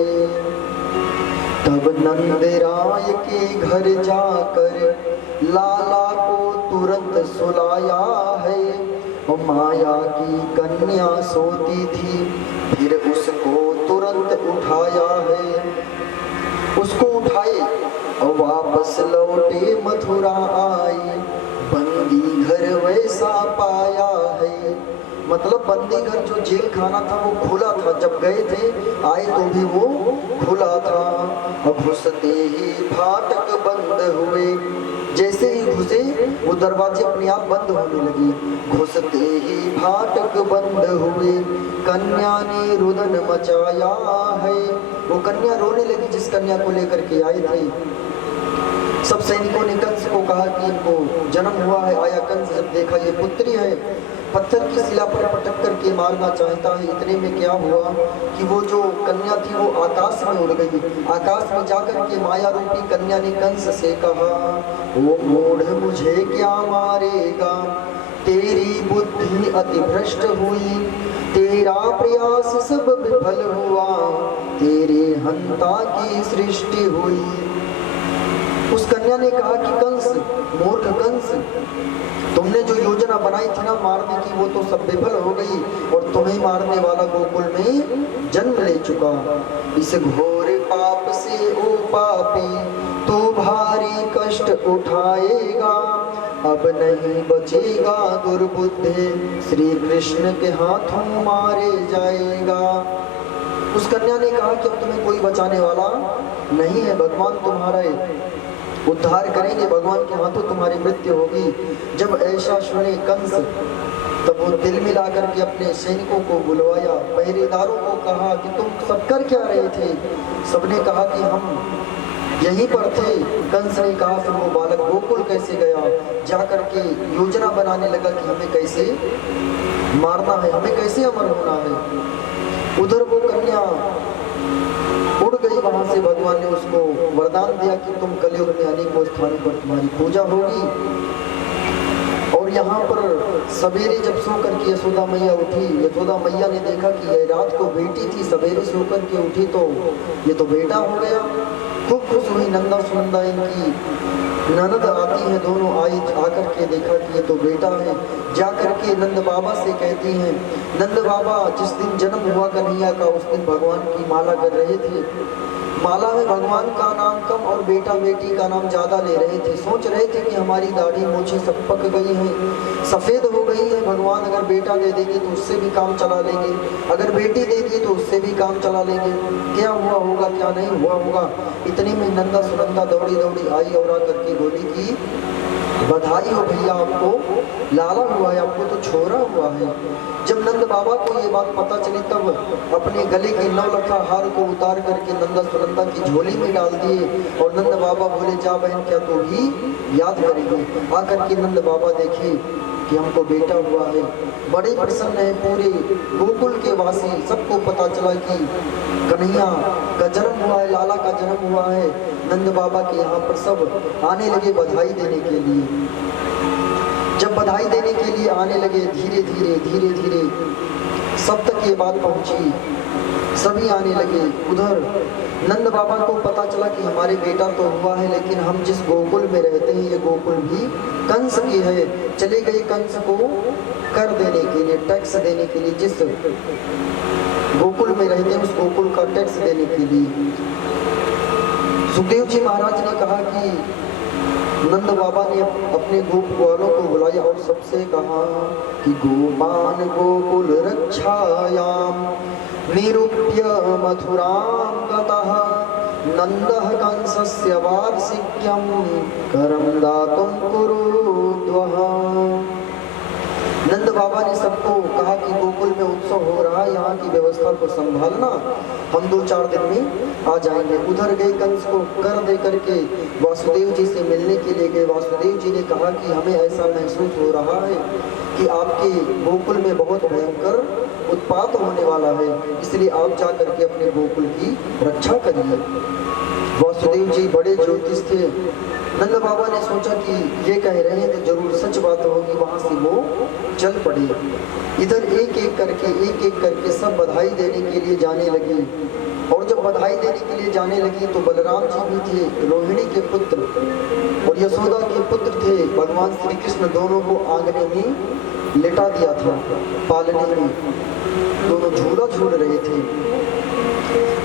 तब नंद राय के घर जाकर लाला को तुरंत सुलाया है। और माया की कन्या सोती थी, फिर उसको तुरंत उठाया है। उसको उठाए और वापस लौटे मथुरा आए, बंदी घर वैसा पाया है। मतलब बंदी घर जो जेल खाना था वो खुला था, जब गए थे आए तो भी वो खुला था। अब घुसते ही फाटक बंद हुए, जैसे ही घुसे वो दरवाजे अपने आप बंद होने लगे। घुसते ही फाटक बंद हुए, कन्या ने रुदन मचाया है। वो कन्या रोने लगी जिस कन्या को लेकर के आए थे। सब सैनिकों ने कंस को कहा कि इनको जन्म हुआ है। आया कंस, जब देखा ये पुत्री है, पत्थर की शिला पर पटक करके मारना चाहता है। इतने में क्या हुआ कि वो जो कन्या थी वो आकाश में उड़ गई। आकाश में जाकर के माया रूपी कन्या ने कंस से कहा, वो मूढ़ मुझे क्या मारेगा, तेरी बुद्धि अति भ्रष्ट हुई, तेरा प्रयास सब विफल हुआ, तेरे हंता की सृष्टि हुई। उस कन्या ने कहा कि कंस, मूर्ख कंस, तुमने जो योजना बनाई थी ना मारने की, वो तो सब विफल हो गई और तुम्हें मारने वाला गोकुल में जन्म ले चुका। इस घोर पाप से ओ पापी तू भारी कष्ट उठाएगा, अब नहीं बचेगा दुर्बुद्धे, श्री कृष्ण के हाथों मारे जाएगा। उस कन्या ने कहा कि अब तुम्हें कोई बचाने वाला नहीं है, भगवान तुम्हारा उद्धार करेंगे, भगवान के हाथों तुम्हारी मृत्यु होगी। जब ऐसा सुने कंस, तब वो दिल मिला करके अपने सैनिकों को बुलवाया, पहरेदारों को कहा कि तुम सब कर क्या रहे थे। सबने कहा कि हम यहीं पर थे। कंस ने कहा फिर वो बालक गोकुल कैसे गया, जाकर के योजना बनाने लगा कि हमें कैसे मारना है, हमें कैसे अमर होना है। उधर वो कन्या उड़ गई वहां से। भगवान ने उसको वरदान दिया कि तुम कलयुग में अनेकों स्थानों पर तुम्हारी पूजा होगी। और यहाँ पर सवेरे जब सो करके यशोदा मैया उठी, यशोदा मैया ने देखा कि ये रात को बेटी थी, सवेरे सो करके उठी तो ये तो बेटा हो गया। खूब खुश हुई। नंदा सुनंदा इनकी ननद आती हैं, दोनों आई, आकर के देखा कि ये तो बेटा है। जा करके नंद बाबा से कहती हैं, नंद बाबा जिस दिन जन्म हुआ कन्हैया का उस दिन भगवान की माला कर रहे थे। माला में भगवान का नाम कम और बेटा बेटी का नाम ज़्यादा ले रहे थे। सोच रहे थे कि हमारी दाढ़ी मूछें सब पक गई हैं, सफ़ेद हो गई है, भगवान अगर बेटा दे देंगे तो उससे भी काम चला लेंगे, अगर बेटी दे दी तो उससे भी काम चला लेंगे। क्या हुआ होगा क्या नहीं हुआ होगा। इतने में नंदा सुनंदा दौड़ी दौड़ी आई और आ करके बोली कि बधाई हो भैया, आपको लाला हुआ है, आपको तो छोरा हुआ है। जब नंद बाबा को ये बात पता चली तब अपने गले के 9 लखा हार को उतार करके नंदा सुनंदा की झोली में डाल दिए। और नंद बाबा बोले, जा बहन क्या तो भी याद करेंगे। आकर के नंद बाबा देखे कि हमको बेटा हुआ है, बड़े प्रसन्न है। पूरे गोकुल के वासी सबको पता चला कि कन्हैया का जन्म हुआ है, लाला का जन्म हुआ है। नंद बाबा के यहाँ पर सब आने लगे बधाई देने के लिए। जब बधाई देने के लिए आने लगे, धीरे धीरे सब तक ये बात पहुंची, सभी आने लगे। उधर नंद बाबा को पता चला कि हमारे बेटा तो हुआ है, लेकिन हम जिस गोकुल में रहते हैं ये गोकुल भी कंस की है। चले गए कंस को कर देने के लिए, टैक्स देने के लिए, जिस गोकुल में रहते हैं उस गोकुल का टैक्स देने के लिए। सुखदेव जी महाराज ने कहा कि नंद बाबा ने अपने गोप वालों को बुलाया और सबसे कहा कि गोपान गोकुल रक्षायाम निरूप्य मथुराम गतः नंदः कंसस्य वार्षिक्यं करं दातुं कुरुद्वः। नंद बाबा ने सबको कहा कि गोकुल में उत्सव हो रहा है, यहाँ की व्यवस्था को संभालना, हम 2-4 दिन में आ जाएंगे। उधर गए, कंस को कर दे करके वासुदेव जी से मिलने के लिए गए। वासुदेव जी ने कहा कि हमें ऐसा महसूस हो रहा है कि आपके गोकुल में बहुत भयंकर उत्पात होने वाला है, इसलिए आप जा करके अपने गोकुल की रक्षा करिए। वासुदेव जी बड़े ज्योतिष थे। नंद बाबा ने सोचा कि ये कह रहे हैं तो जरूर सच बात होगी, वहां से वो चल पड़े। इधर एक एक करके सब बधाई देने के लिए जाने लगे। और जब बधाई देने के लिए जाने लगी तो बलराम जी भी थे, रोहिणी के पुत्र, और यशोदा के पुत्र थे। भगवान श्री कृष्ण दोनों को आंगने में लेटा दिया था, पालने में दोनों झूला झूल रहे थे।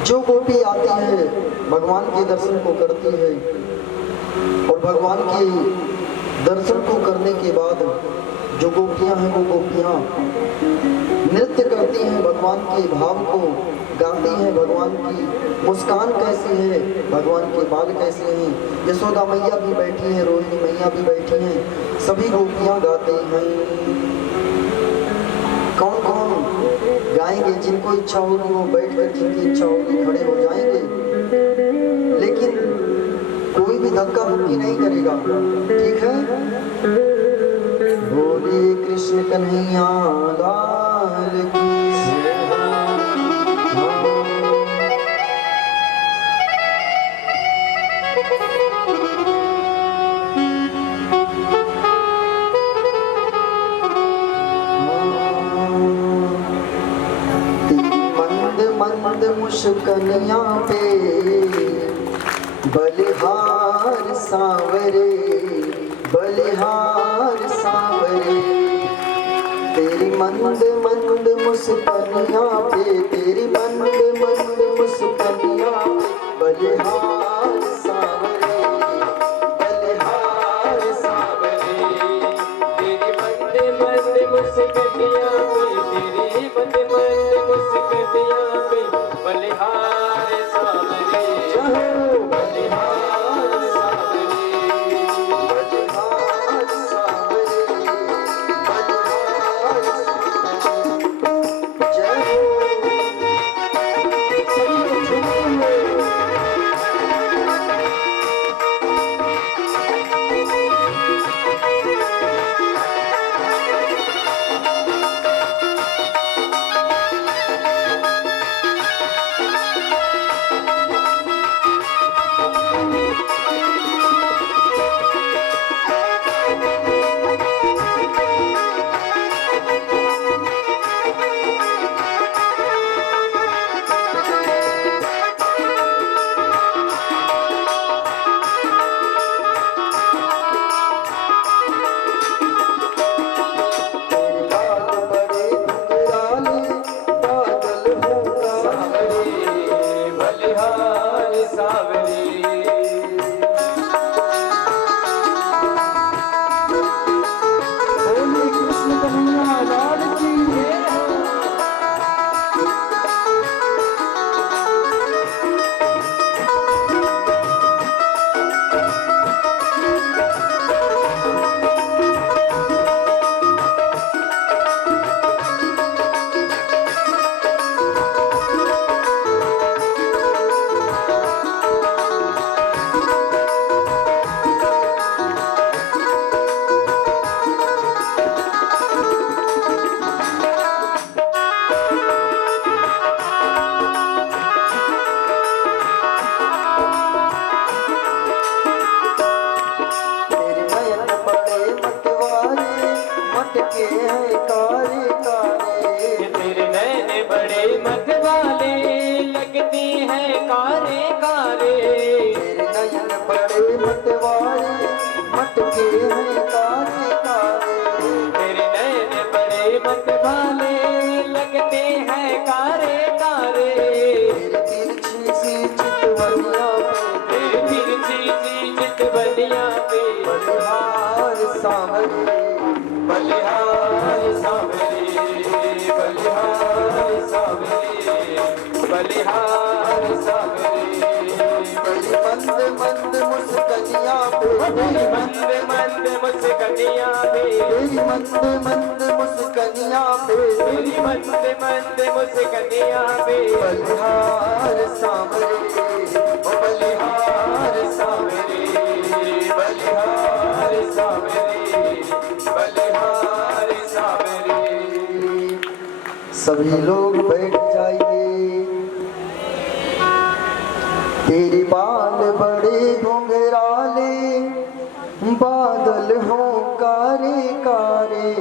जो गोपी आती है भगवान के दर्शन को करती है, और भगवान के दर्शन को करने के बाद जो गोपियां हैं वो गोपियां नृत्य करती हैं, भगवान के भाव को गाती हैं। भगवान की मुस्कान कैसी है, भगवान के बाल कैसे हैं। यशोदा मैया भी बैठी हैं, रोहिणी मैया भी बैठी हैं, सभी गोपियां गाती हैं। कौन कौन गाएंगे? जिनको इच्छा होगी वो बैठकर, जिनकी इच्छा होगी खड़े हो जाएंगे, लेकिन कोई भी धक्का मुक्की नहीं करेगा, ठीक है? बोले कृष्ण कन्हैया लाल की। मंद मुस्कनिया पे बलिहार सांवरे, बलिहार सांवरे। तेरी मंद मंद मुस्कनिया पे, तेरी मंद मंद मुस्कनिया पे बलिहार सांवरे, बलिहार सांवरे। तेरी मंद मंद मुस्कनिया पे, तेरी मंद मंद मुस्कनिया पे बलिहार सांवरे, जहो बलिहार सांवरे, बलिहार सांवरे, बलिहार सांवरे। जय हो। सभी लोग झूमे हुए। मंद मंद मुस्कनिया पे, मंद मंद मुस्कनिया पे, तेरी मंद मंद मुस्कनिया पे, बलिहार सांवरे, ओ बलिहार सांवरे, बलिहार सांवरे, बलिहार सांवरे। सभी लोग बैठ जाइए। तेरे बाल बड़े घुंघराले, बादल हो कारे कारे,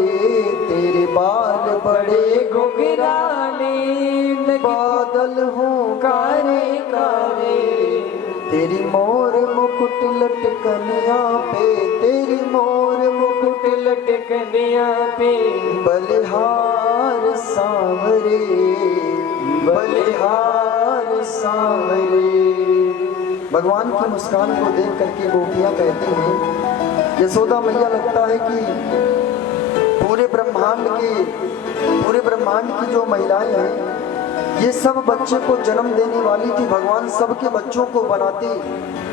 तेरे बाल बड़े घुंघराले, बादल हो कारे कारे, तेरी मोर मुकुट लटकनिया पे, तेरी मोर मुकुट लटकनिया पे, बलिहार सांवरे, बलिहार सांवरे। भगवान की मुस्कान को देख करके गोपियां कहती हैं, यशोदा मैया लगता है कि पूरे ब्रह्मांड की जो महिलाएं हैं, ये सब बच्चे को जन्म देने वाली थी। भगवान सबके बच्चों को बनाते,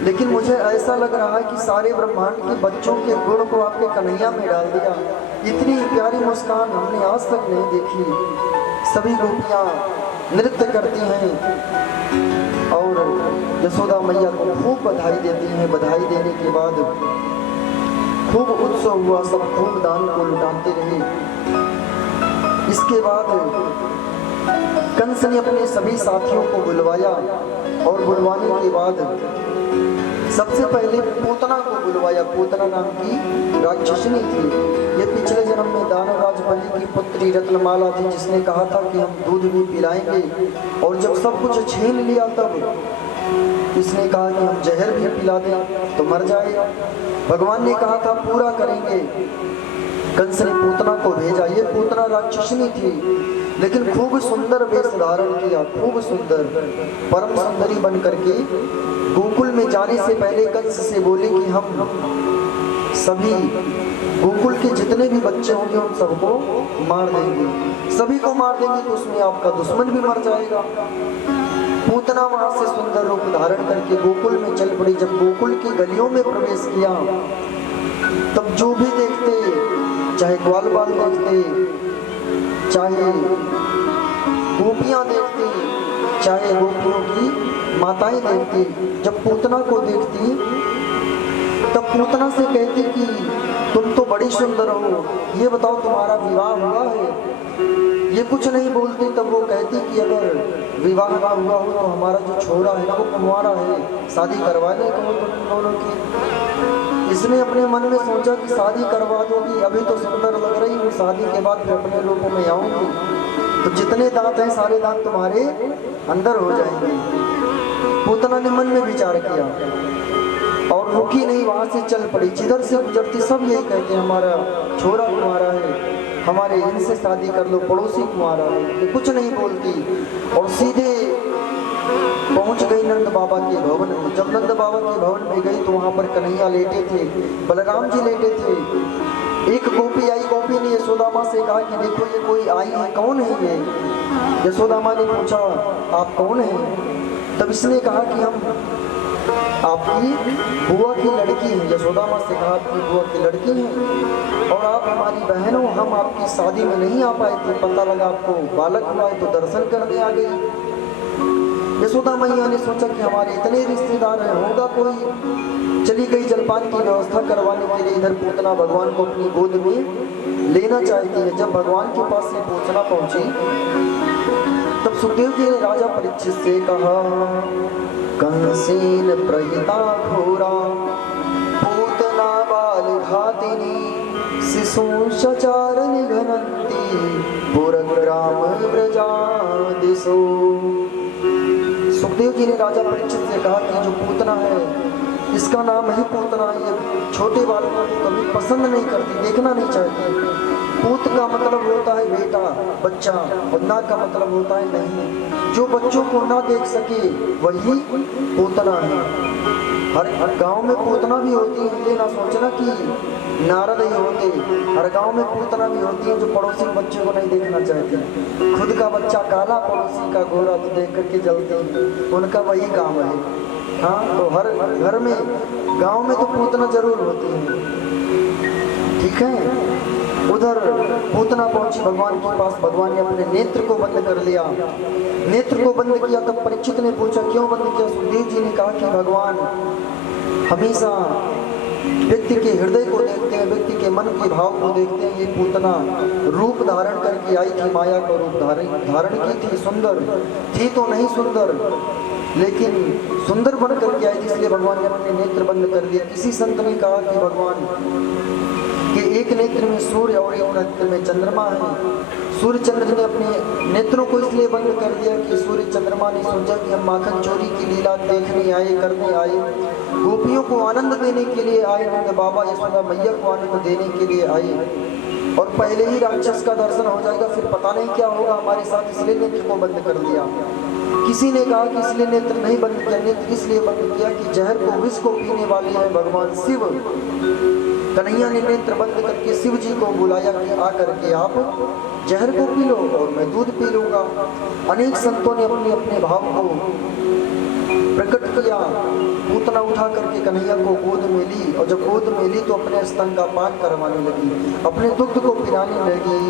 लेकिन मुझे ऐसा लग रहा है कि सारे ब्रह्मांड के बच्चों के गुण को आपके कन्हैया में डाल दिया। इतनी प्यारी मुस्कान हमने आज तक नहीं देखी। सभी गोपियां नृत्य करती हैं और यशोदा मैया को खूब बधाई देती हैं। बधाई देने के बाद खूब उत्सव हुआ, सब खूब दान को लुटाते रहे। इसके बाद कंस ने अपने सभी साथियों को बुलवाया और बुलवाने के बाद सबसे पहले पूतना को बुलवाया। पूतना नाम की राक्षसनी थी। ये पिछले जन्म में दानवराज बलि की पुत्री रत्नमाला थी, जिसने कहा था कि हम दूध भी पिलाएंगे, और जब सब कुछ छीन लिया तब इसने कहा कि हम जहर भी पिला दें तो मर जाएगा। भगवान ने कहा था पूरा करेंगे। कंस ने पूतना को भेजा। ये पूतना राक्षसनी थी, लेकिन खूब सुंदर वेश धारण किया, खूब सुंदर, परम सुंदरी बन करके गोकुल में जाने से पहले कंस से बोले कि हम सभी गोकुल के जितने भी बच्चे होंगे उन सबको मार देंगे। सभी को मार देंगे तो उसमें आपका दुश्मन भी मर जाएगा। पूतना वहां से सुंदर रूप धारण करके गोकुल में चल पड़ी। जब गोकुल की गलियों में प्रवेश किया तब जो भी देखते, चाहे ग्वाल बाल देखते, चाहे गोपियां देखती, चाहे गोपियों की माताएं देखती, जब पूतना को देखती तब पूतना से कहती कि तुम तो बड़ी सुंदर हो, ये बताओ तुम्हारा विवाह हुआ है? ये कुछ नहीं बोलती। तब वो कहती कि अगर विवाह ना हुआ हो तो हमारा जो छोरा है ना वो कुंवारा है, शादी करवा ले दोनों की। इसने अपने मन में सोचा कि शादी करवा दोगी, अभी तो सुंदर लग रही हूँ, शादी के बाद फिर अपने रूप में आऊंगी तो जितने दांत हैं सारे दांत तुम्हारे अंदर हो जाएंगे। पूतना ने मन में विचार किया और रुकी नहीं, वहां से चल पड़ी। जिधर से गुजरती सब यही कहते हैं हमारा छोरा कुंवारा है, हमारे इनसे शादी कर लो, पड़ोसी कुंवारा है। कुछ नहीं बोलती और सीधे पहुंच गई नंद बाबा के भवन में। जब नंद बाबा के भवन में गई तो वहां पर कन्हैया लेटे थे, बलराम जी लेटे थे। एक गोपी आई। गोपी ने यशोदा माँ से कहा कि देखो ये कोई आई है, कौन है ये? यशोदा माँ ने पूछा आप कौन हैं? तब इसने कहा कि हम आपकी बुआ की लड़की हैं। यशोदा माँ से कहा आपकी बुआ की लड़की हैं और आप हमारी बहन हो, हम आपकी शादी में नहीं आ पाए थे, पता लगा आपको बालक हुआ है तो दर्शन करने आ गई। यशोदा मैया ने सोचा कि हमारे इतने रिश्तेदार हैं, होगा कोई। चली गई जलपान की व्यवस्था करवाने के लिए। इधर पूतना भगवान को अपनी गोद में लेना चाहती है। जब भगवान के पास से पूतना पहुंची तब सुखदेव जी ने राजा परीक्षित से कहा कंसेन प्रहिता घोरा पूतना बाल घातिनी शिशु सचार निघनंती पुरग्राम व्रजादिशो। सुखदेव जी ने राजा परीक्षित से कहा कि जो पूतना है इसका नाम ही पूतना है, ये छोटे बालकों को कभी पसंद नहीं करती, देखना नहीं चाहती। पूत का मतलब होता है बेटा, बच्चा, और ना का मतलब होता है नहीं। जो बच्चों को ना देख सके वही पूतना है। हर गांव में पूतना भी होती है, ये ना सोचना कि नारद ही होते। हर गांव में पूतना भी होती है जो पड़ोसी बच्चे को नहीं देखना चाहती। खुद का बच्चा काला, पड़ोसी का गोरा तो देख करके जलते हैं, उनका वही काम है। हाँ, तो हर घर में, गांव में तो पूतना जरूर होती है। ठीक है। उधर पूतना पहुंची भगवान के पास, भगवान ने अपने नेत्र को बंद कर लिया। नेत्र को बंद किया तब परीक्षित ने पूछा क्यों बंद किया? सुखदेव जी ने कहा कि भगवान हमेशा व्यक्ति के हृदय को देखते हैं, व्यक्ति के मन के भाव को देखते हैं। ये पूतना रूप धारण करके आई थी, माया का रूप धारण की थी। सुंदर थी तो नहीं सुंदर, लेकिन सुंदर बन करके आई थी, इसलिए भगवान ने अपने नेत्र बंद कर दिए। किसी संत ने कहा कि भगवान के एक नेत्र में सूर्य और एक नेत्र में चंद्रमा है। सूर्य चंद्र ने अपने नेत्रों को इसलिए बंद कर दिया कि सूर्य चंद्रमा ने सोचा कि हम माखन चोरी की लीला देखने आए, करने आए, गोपियों को आनंद देने के लिए आए, नंद बाबा यशोदा मैया को आनंद देने के लिए आए, और पहले ही राक्षस का दर्शन हो जाएगा, फिर पता नहीं क्या होगा हमारे साथ, इसलिए नेत्र को बंद कर दिया। किसी ने कहा कि इसलिए नेत्र नहीं बंद किया, नेत्र इसलिए बंद किया कि जहर को विष को पीने वाले हैं भगवान शिव। कन्हैया ने नेत्र बंद करके शिव जी को बुलाया कि आ करके आप जहर को पी लो और मैं दूध पी लूंगा। अनेक संतों ने अपने अपने भाव को प्रकट किया। पूतना उठा करके कन्हैया को गोद में ली, और जब गोद में ली तो अपने स्तन का पान करवाने लगी, अपने दुग्ध को पिलाने लगी।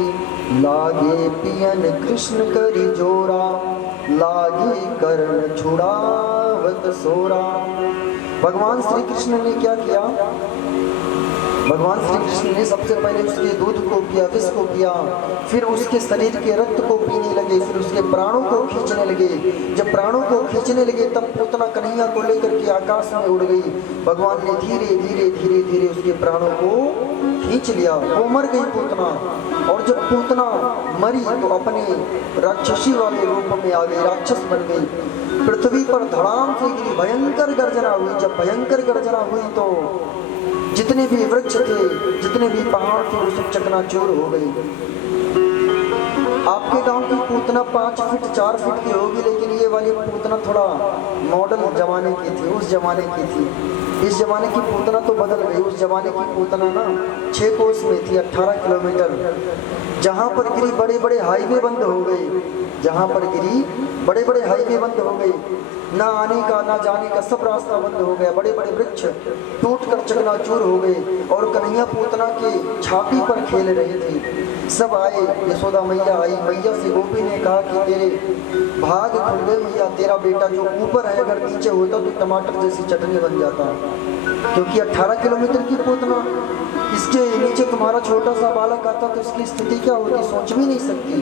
लागे पियन कृष्ण करी जोरा, लागे कर्ण छुड़ावत सोरा। भगवान श्री कृष्ण ने क्या किया? भगवान श्री कृष्ण ने सबसे पहले उसके दूध को पिया, विष को पिया, फिर उसके शरीर के रक्त को पीने लगे, फिर उसके प्राणों को खींचने लगे। जब प्राणों को खींचने लगे तब पूतना कन्हैया को लेकर के आकाश में उड़ गई। भगवान ने धीरे धीरे धीरे धीरे उसके प्राणों को खींच लिया, वो मर गई पूतना। और जब पूतना मरी तो अपने राक्षसी वाले रूप में आ गई, राक्षस बन गई। पृथ्वी पर धड़ाम से गिरी, भयंकर गर्जना हुई। जब भयंकर गर्जना हुई तो जितने भी वृक्ष थे, जितने भी पहाड़ थे, वो सब चकनाचूर हो गई। आपके गांव की पूतना 5 फीट 4 फीट की होगी, लेकिन ये वाली पूतना थोड़ा मॉडर्न जमाने की थी, उस जमाने की थी। इस जमाने की पूतना तो बदल गई। उस जमाने की पूतना ना 6 कोस में थी, 18 किलोमीटर। जहाँ पर गिरी बड़े बड़े हाईवे बंद हो गए, जहाँ पर गिरी बड़े बड़े हाईवे बंद हो गए, ना आने का ना जाने का सब रास्ता बंद हो गया। बड़े बड़े वृक्ष टूट कर चकनाचूर हो गए, और कन्हैया पूतना के छाती पर खेल रहे थे। सब आए, यशोदा मैया आई। मैया से गोपी ने कहा कि तेरे भाग खुल गए मैया, तेरा बेटा जो ऊपर है अगर नीचे होता तो टमाटर जैसी चटनी बन जाता, क्योंकि 18 किलोमीटर की पूतना, इसके नीचे तुम्हारा छोटा सा बालक आता तो इसकी स्थिति क्या होती, सोच भी नहीं सकती।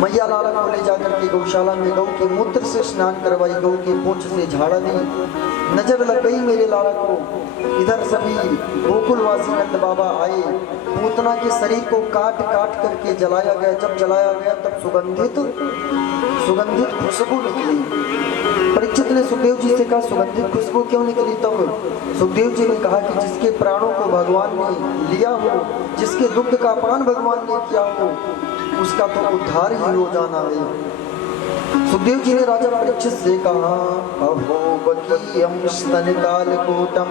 मैया लाला को ले जाकर के गौशाला में गौ के मूत्र से स्नान करवाई, गौ के पूंछ से झाड़ा दी। नजर लग गई मेरे लाला को। इधर सभी गोकुलवासी नंद बाबा आए, पूतना के शरीर को काट काट करके जलाया गया। जब जलाया गया तब सुगंधित खुशबू निकली। परीक्षित ने सुखदेव जी से कहा सुगंधित खुशबू क्यों निकली? तब सुखदेव जी ने कहा कि जिसके प्राणों को भगवान ने लिया हो, जिसके दुग्ध का पान भगवान ने किया हो, उसका तो उद्धार ही हो जाना है। सुखदेव जी ने राजा परीक्षित से कहा अहोबकीयं स्तनकालकूटं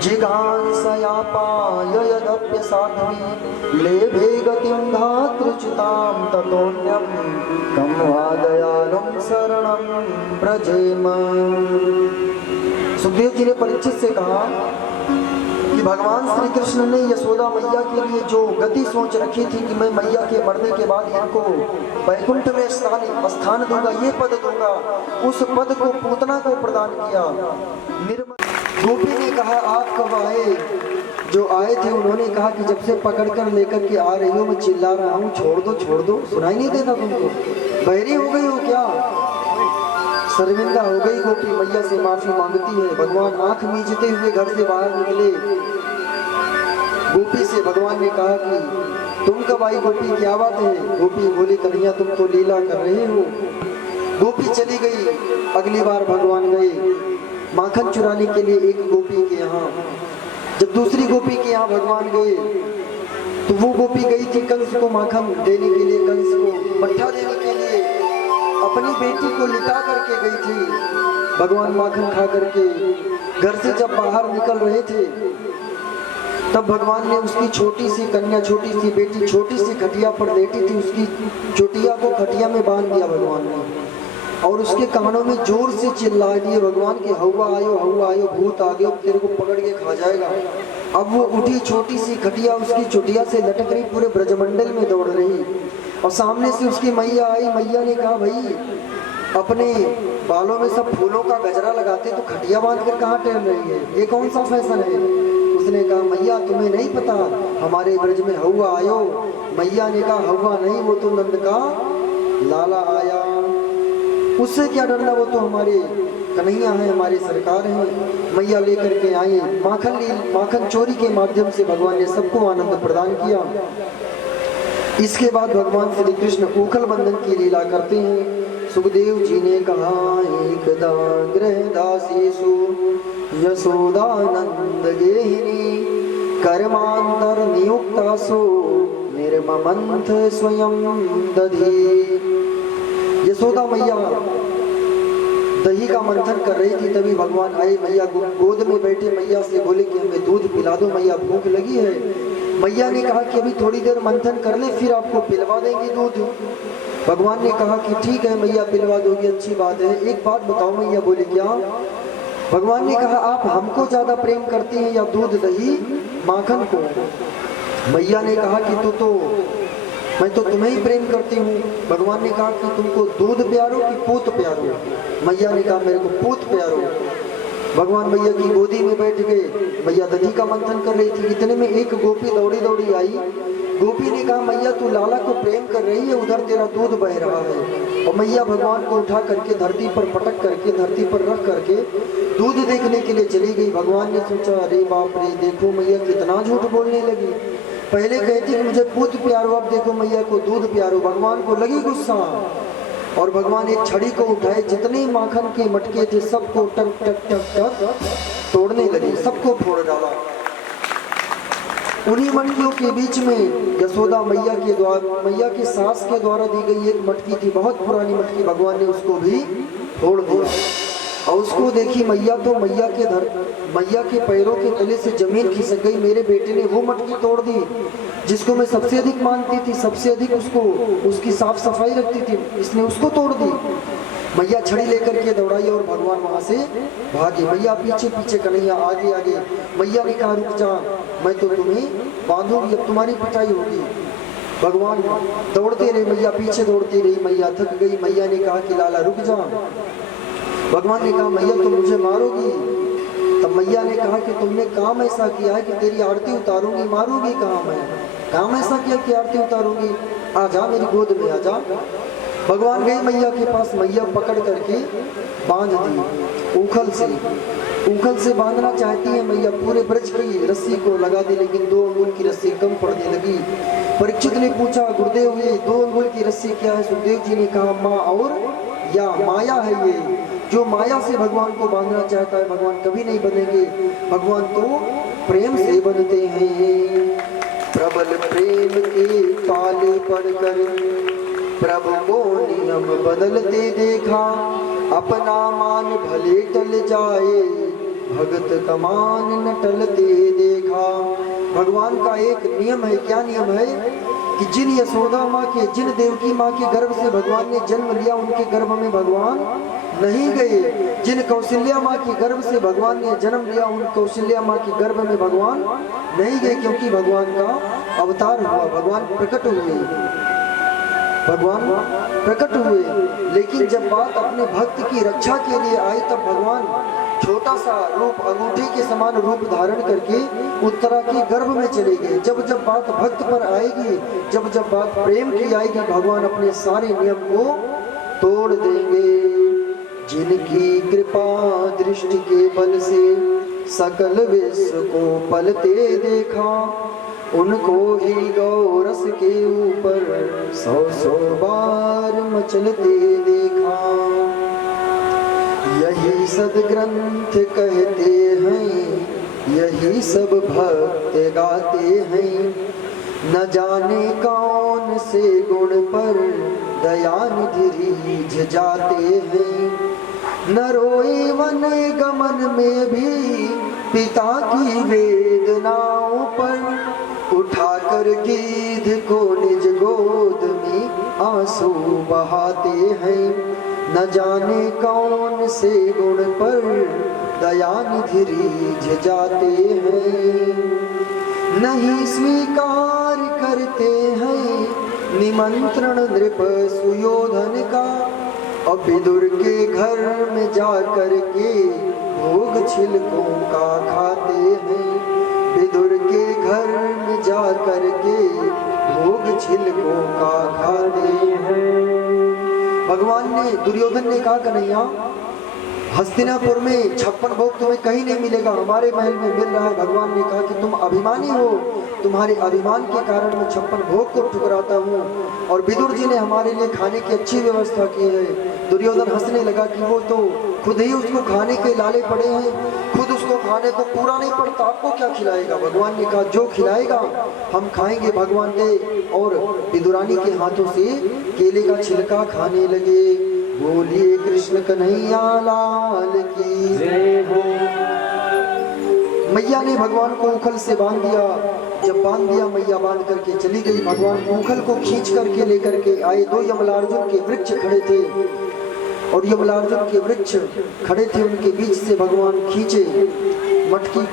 जिघांसयापाययदप्य साध्वी लेभे गतिं धातृच्युतां ततोऽन्यं कं वा दयालुं शरणं व्रजेम। सुखदेव जी ने परीक्षित से कहा कि भगवान श्री कृष्ण ने यशोदा मैया के लिए जो गति सोच रखी थी कि मैं मैया के मरने के बाद इनको वैकुंठ में स्थान दूंगा, ये पद दूंगा, उस पद को पूतना को प्रदान किया। गोपी ने कहा आप कब आए? जो आए थे उन्होंने कहा कि जब से पकड़ कर लेकर के आ रही हो मैं चिल्ला रहा हूँ, छोड़ दो, सुनाई नहीं देता तुमको? बहरी हो गई हो क्या? शर्मिंदा हो गई गोपी, मैया से माफी मांगती है। भगवान आंख मीचते हुए घर से बाहर निकले। गोपी से भगवान ने कहा कि तुम कब आई गोपी, क्या बात है? गोपी बोली कन्हैया तुम तो लीला कर रहे हो। गोपी चली गई। अगली बार भगवान गए माखन चुराने के लिए एक गोपी के यहाँ। जब दूसरी गोपी के यहाँ भगवान गए तो वो गोपी गई थी कंस को माखन देने के लिए, कंस को मट्ठा देने के लिए अपनी बेटी को लिटा करके गई थी। भगवान माखन खा करके घर से जब बाहर निकल रहे थे तब भगवान ने उसकी छोटी सी कन्या, छोटी सी बेटी, छोटी सी खटिया पर लेटी थी, उसकी चोटिया को खटिया में बांध दिया भगवान ने। और उसके कानों में जोर से चिल्ला दिए भगवान कि हवा आयो भूत आ गया, तेरे को पकड़ के खा जाएगा। अब वो उठी, छोटी सी खटिया उसकी चुटिया से लटक रही, पूरे ब्रजमंडल में दौड़ रही, और सामने से उसकी मैया आई। मैया ने कहा भाई अपने बालों में सब फूलों का गजरा लगाते तो खटिया बांध कर कहाँ टहल रही है, ये कौन सा फैशन है। उसने कहा मैया तुम्हें नहीं पता हमारे ब्रज में हवा आयो। मैया ने कहा हवा नहीं, वो तो नंद का लाला आया, उससे क्या डरना, वो तो हमारे कन्हैया हैं, हमारे सरकार हैं। मैया लेकर के आई माखन चोरी के माध्यम से भगवान ने सबको आनंद प्रदान किया। इसके बाद भगवान श्री कृष्ण ऊखल बंधन की लीला करते हैं। सुखदेव जी ने कहा एकदा गृहदासीसु यशोदानंद गेहिनी कर्मांतर नियुक्तासु निर्ममंथ स्वयं दधी। यशोदा मैया दही का मंथन कर रही थी, तभी भगवान आए। मैया गोद में बैठे मैया से बोले कि हमें दूध पिला दो, मैया भूख लगी है। मैया ने कहा कि अभी थोड़ी देर मंथन कर ले, फिर आपको पिलवा देंगे दूध। भगवान ने कहा कि ठीक है मैया पिलवा दोगी, अच्छी बात है। एक बात बताओ मैया, बोले क्या। भगवान ने कहा आप हमको ज्यादा प्रेम करती हैं या दूध दही माखन को। मैया ने कहा कि मैं तो तुम्हें ही प्रेम करती हूँ। भगवान ने कहा कि तुमको दूध प्यारो कि पूत प्यारो। मैया ने कहा मेरे को पूत प्यारो। भगवान मैया की गोदी में बैठ गए। मैया दही का मंथन कर रही थी, इतने में एक गोपी दौड़ी दौड़ी आई। गोपी ने कहा मैया तू लाला को प्रेम कर रही है, उधर तेरा दूध बह रहा है। और मैया भगवान को उठा करके धरती पर पटक करके धरती पर रख करके दूध देखने के लिए चली गई। भगवान ने सोचा अरे बाप रे, देखो मैया कितना झूठ बोलने लगी। पहले कहती कि मुझे पूत प्यारो, अब देखो मैया को दूध प्यारो। भगवान को लगी गुस्सा और भगवान एक छड़ी को उठाए, जितने माखन के मटके थे सबको टक टक टक टक तोड़ने लगे, सबको फोड़ डाला। उन्हीं मटकियों के बीच में यशोदा मैया के सास के द्वारा दी गई एक मटकी थी, बहुत पुरानी मटकी। भगवान ने उसको भी तोड़ दिया और उसको देखी मैया तो मैया के पैरों के तले से जमीन खिसक गई। मेरे बेटे ने वो मटकी तोड़ दी जिसको मैं सबसे अधिक मानती थी, सबसे अधिक उसकी साफ सफाई रखती थी, इसने उसको तोड़ दी। मैया छड़ी लेकर के दौड़ाई और भगवान वहां से भागे। मैया पीछे पीछे, कन्हैया आगे आगे। मैया ने कहा रुक जा, मैं तो तुम्हें बांधूंगी, अब तुम्हारी पिटाई होगी। भगवान दौड़ते रहे, मैया पीछे दौड़ती रही। मैया थक गई। मैया ने कहा कि लाला रुक जा। भगवान ने कहा मैया तुम मुझे मारोगी। तब मैया ने कहा कि तुमने काम ऐसा किया है कि तेरी आरती उतारूंगी, मारूंगी कहाँ मैं। काम ऐसा किया कि आरती उतारूंगी, आजा मेरी गोद में आजा। भगवान गए मैया के पास, मैया पकड़ करके बांध दी उखल से बांधना चाहती है मैया, पूरे ब्रज की रस्सी को लगा दी, लेकिन 2 अंगुल की रस्सी कम पड़ने लगी। परीक्षित ने पूछा गुरुदेव ये 2 अंगुल की रस्सी क्या है। सुखदेव जी ने कहा माँ और या माया है, ये जो माया से भगवान को बांधना चाहता है भगवान कभी नहीं बनेंगे। भगवान तो प्रेम से बनते हैं। प्रबल प्रेम के पाले पड़कर प्रभु को नियम बदलते देखा, अपना मान भले टल जाए भगत का मान न टलते देखा। भगवान का एक नियम है। क्या नियम है कि जिन यशोदा माँ के, जिन देवकी माँ के गर्भ से भगवान ने जन्म लिया, उनके गर्भ में भगवान नहीं गए। जिन कौशल्या माँ के गर्भ से भगवान ने जन्म लिया, उन कौशल्या माँ के गर्भ में भगवान नहीं गए, क्योंकि भगवान का अवतार हुआ, भगवान प्रकट हुए। लेकिन जब बात अपने भक्त की रक्षा के लिए आई, तब भगवान छोटा सा रूप, अंगूठी के समान रूप धारण करके उत्तरा के गर्भ में चले गए। जब जब बात भक्त पर आएगी, जब जब बात प्रेम की आएगी, भगवान अपने सारे नियम को तोड़ देंगे। जिनकी कृपा दृष्टि के बल से सकल विश्व को पलते देखा, उनको ही गौरस के ऊपर 100 बार मचलते देखा। यही सदग्रंथ कहते हैं, यही सब भक्त गाते हैं। न जाने कौन से गुण पर दयानिधि रीझ जाते हैं। न रोए वन गमन में भी पिता की वेदनाओं पर, उठाकर गिद्ध को निज गोद में आंसू बहाते हैं। न जाने कौन से गुण पर दयानिधि रीझ जाते हैं, नहीं स्वीकार करते हैं निमंत्रण नृप सुयोधन का। अब विदुर के घर में जा कर के भोग छिलकों का खाते हैं, विदुर के घर में जा कर के भोग छिलकों का खाते हैं। भगवान ने, दुर्योधन ने कहा कन्हैया हस्तिनापुर में 56 भोग तुम्हें कहीं नहीं मिलेगा, हमारे महल में मिल रहा है। भगवान ने कहा कि तुम अभिमानी हो, तुम्हारे अभिमान के कारण मैं 56 भोग को ठुकराता हूँ, और विदुर जी ने हमारे लिए खाने की अच्छी व्यवस्था की है। दुर्योधन हंसने लगा कि वो तो खुद ही उसको खाने के लाले पड़े हैं, खुद उसको खाने को पूरा नहीं पड़ता, आपको क्या खिलाएगा। भगवान ने कहा जो खिलाएगा हम खाएंगे। भगवान गए और विदुरानी के हाथों से केले का छिलका खाने लगे। बोलिए कृष्ण कन्हैया लाल की जय हो। मैया ने भगवान को उखल से बांध दिया। जब बांध दिया, मैया बांध करके चली गई। भगवान उखल को खींच करके लेकर के आए। 2 यमलार्जुन के वृक्ष खड़े थे, और यमलार्जुन के वृक्ष खड़े थे, उनके बीच से भगवान खींचे मटकी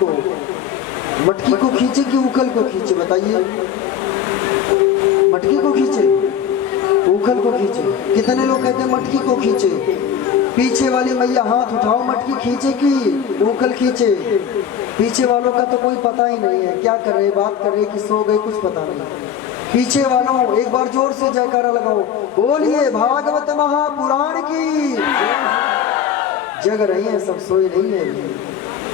को खींचे कि उखल को खींचे, बताइए। मटकी को खींचे, उखल को खींचे। कितने लोग कहते हैं मटकी को खींचे। पीछे वाली मैया हाथ उठाओ, मटकी खींचे कि उखल खींचे। पीछे वालों का तो कोई पता ही नहीं है, क्या कर रहे, बात कर रहे कि सो गए, कुछ पता नहीं। पीछे वालों एक बार जोर से जयकारा लगाओ, बोलिए भागवत महापुराण की। जग रही हैं सब, सोए नहीं है।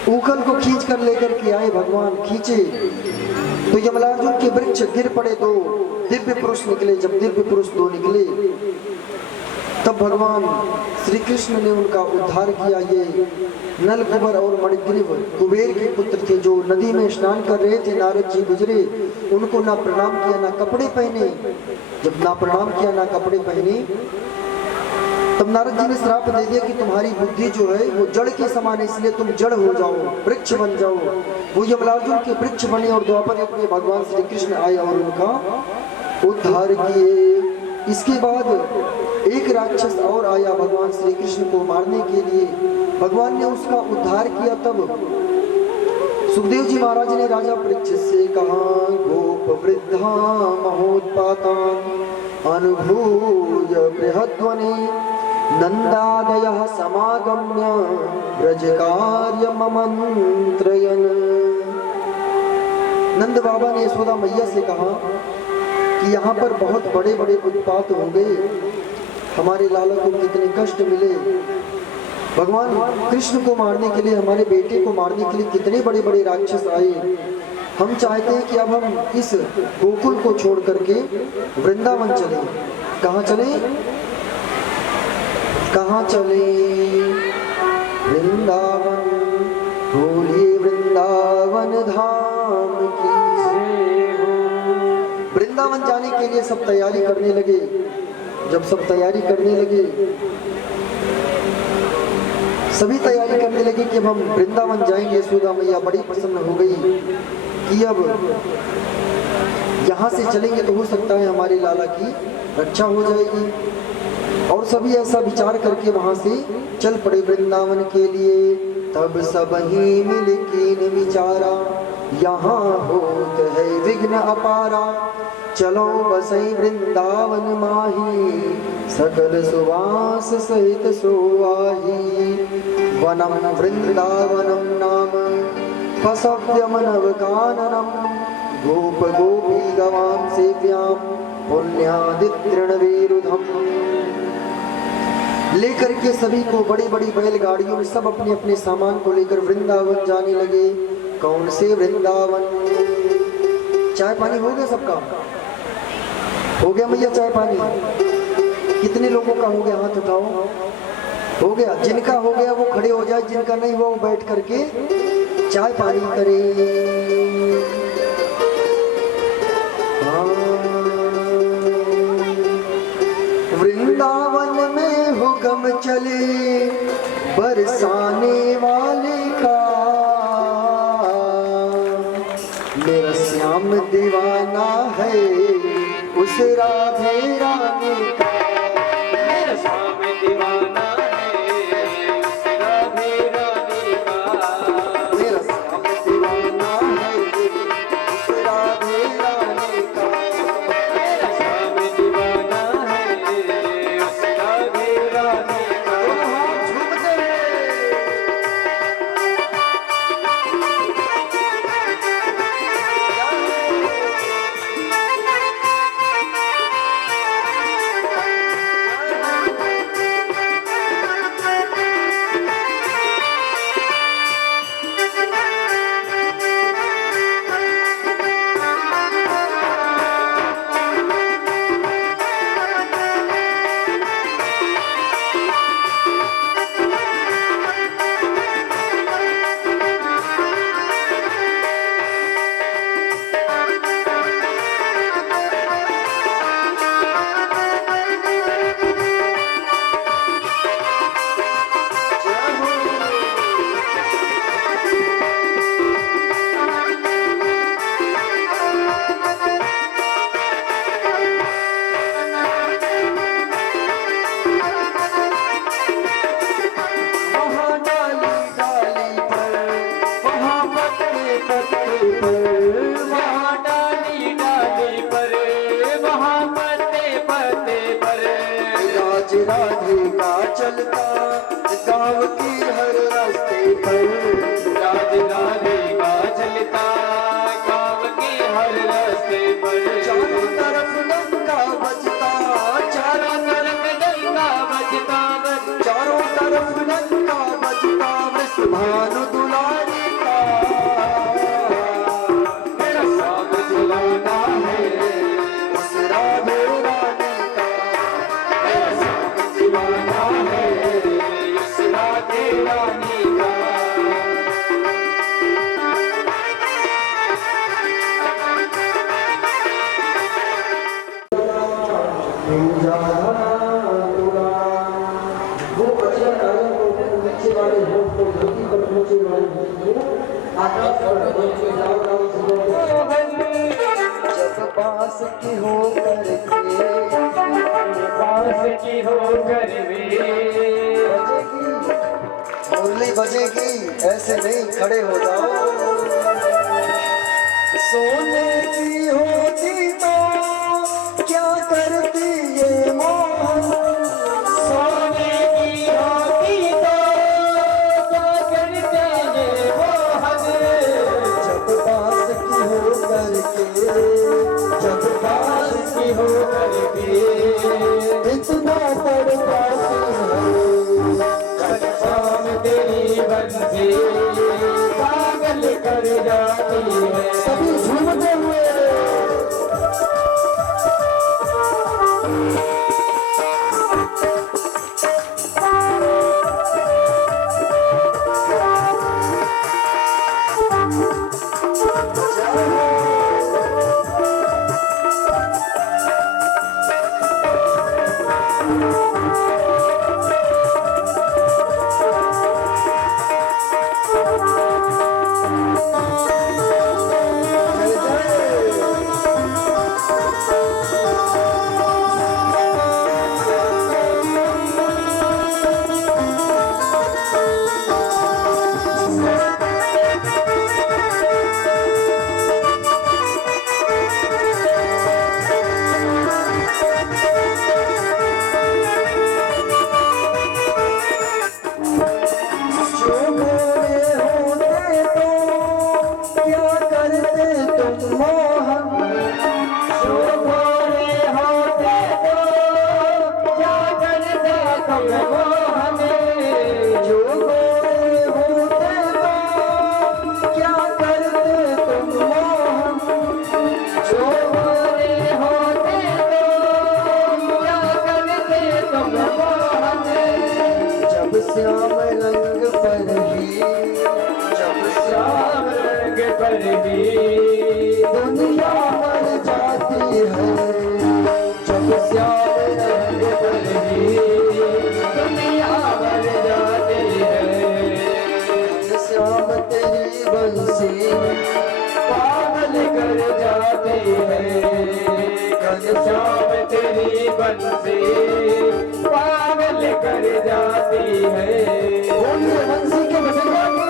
उखल को खींच कर लेकर के आए भगवान, खींचे तो यमलार्जुन के वृक्ष गिर पड़े। 2 दिव्य पुरुष निकले। जब दिव्य पुरुष 2 निकले, तब भगवान श्री कृष्ण ने उनका उद्धार किया। ये नल कुबर और मणिग्रीव कुबेर के पुत्र थे, जो नदी में स्नान कर रहे थे। नारद जी गुजरे, उनको ना प्रणाम किया ना कपड़े पहने। जब ना प्रणाम किया ना कपड़े पहने, तब नारद जी ने श्राप दे दिया कि तुम्हारी बुद्धि जो है वो जड़ के समान है, इसलिए तुम जड़ हो जाओ, वृक्ष बन जाओ। वो यमलार्जुन के वृक्ष बने, और द्वापर युग में भगवान श्री कृष्ण आए और उनका उद्धार किए। इसके बाद एक राक्षस और आया भगवान श्री कृष्ण को मारने के लिए। भगवान ने उसका उद्धार किया। तब सुखदेव जी महाराज ने राजा परीक्षित से कहा, गोप वृद्धा महोत्पातान अनुभूय बृहद्वने नंदादयः समागम्य ब्रजकार्यममन्त्रयन्। नंद बाबा ने यशोदा मैया से कहा कि यहाँ पर बहुत बड़े बड़े उत्पात हो गए, हमारे लाला को कितने कष्ट मिले। भगवान कृष्ण को मारने के लिए, हमारे बेटे को मारने के लिए कितने बड़े बड़े राक्षस आए। हम चाहते हैं कि अब हम इस गोकुल को छोड़ करके वृंदावन चले। कहाँ चले? कहाँ चले? वृंदावन। बोलिए वृंदावन धाम की जय हो। वृंदावन जाने के लिए सब तैयारी करने लगे। जब सब तैयारी करने लगे, सभी तैयारी करने लगे कि अब हम वृंदावन जाएंगे। यशोदा मैया बड़ी प्रसन्न हो गई कि अब यहाँ से चलेंगे तो हो सकता है हमारे लाला की रक्षा हो जाएगी। और सभी ऐसा विचार करके वहां से चल पड़े वृंदावन के लिए। तब सब ही मिल के विचारा, यहाँ होत है विघ्न अपारा। चलो बसई वृंदावन माही, सकल सुवास सहित सोआही। वनम वृंदावनम नाम पसव्यम नवकाननम। गोप गोपी गवाम सेव्याम पुण्यादित्रण विरुधम। लेकर के सभी को बड़ी बड़ी बैलगाड़ियों में सब अपने अपने सामान को लेकर वृंदावन जाने लगे। कौन से वृंदावन? चाय पानी हो गया सबका? हो गया मैया चाय पानी? कितने लोगों का हो गया? हाथ उठाओ। हो गया? जिनका हो गया वो खड़े हो जाए, जिनका नहीं हुआ वो बैठ करके चाय पानी करे। वृंदावन में हुक्म चले बरसाने वाले का, मेरा श्याम दीवाना है उस राधे रानी का। मेरा श्याम दीवाना जब बांस की हो करके बांस की हो करवे बजेगी, मुरली बजेगी, ऐसे नहीं खड़े हो जाओ। सोने की होती तो क्या करती ये मोहन, सोने की होती तो क्या करते ये मोहन। जब बांस की हो करके, जब बांस की हो करके इतना तड़पाती है, शाम तेरी बंसी पागल कर जाती है। सभी झूमते हुए श्याम रंग पर ही, जब श्याम रंग पर ही दुनिया मर जाती है, जब श्याम रंग पर ही दुनिया मर जाती है। श्याम तेरी बंसी पागल कर जाती है, श्याम तेरी बंसी पागल कर जाती है। बोलिए बंसी के बजैया की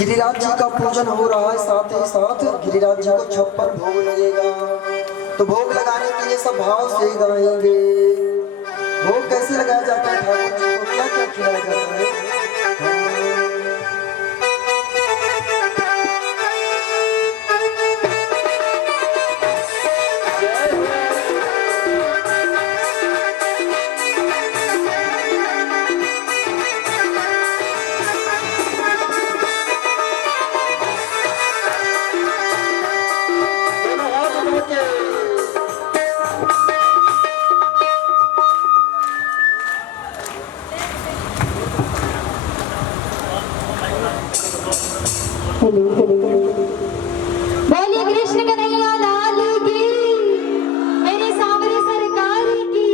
गिरिराज जी का पूजन हो रहा है, साथ ही साथ गिरिराज जी को 56 भोग लगेगा। तो भोग लगाने के लिए सब भाव से गाएंगे। भोग कैसे लगाया जाता है, ठाकुर जी को क्या क्या खिलाया जाता है। बोलिए कृष्ण कन्हैया लाल की, मेरे सांवरे सरकार की।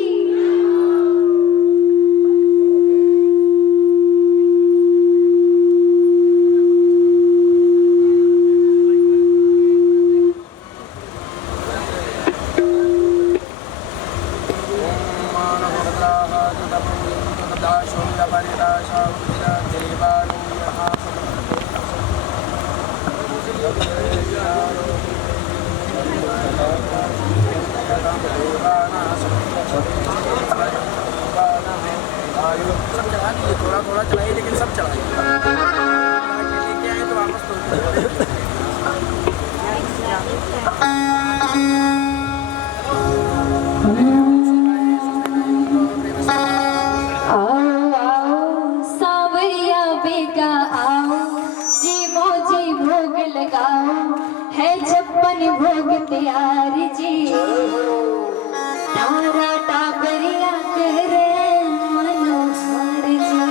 थोड़ा थोड़ा चलाइए, लेकिन सब चलाइए। लेके आए तो वापस तो आओ आओ सांवरिया बेगा आओ, जी मोजी भोग लगाओ, है 56 भोग तैयार जी। तारा टाबरिया करे मनोहर जी।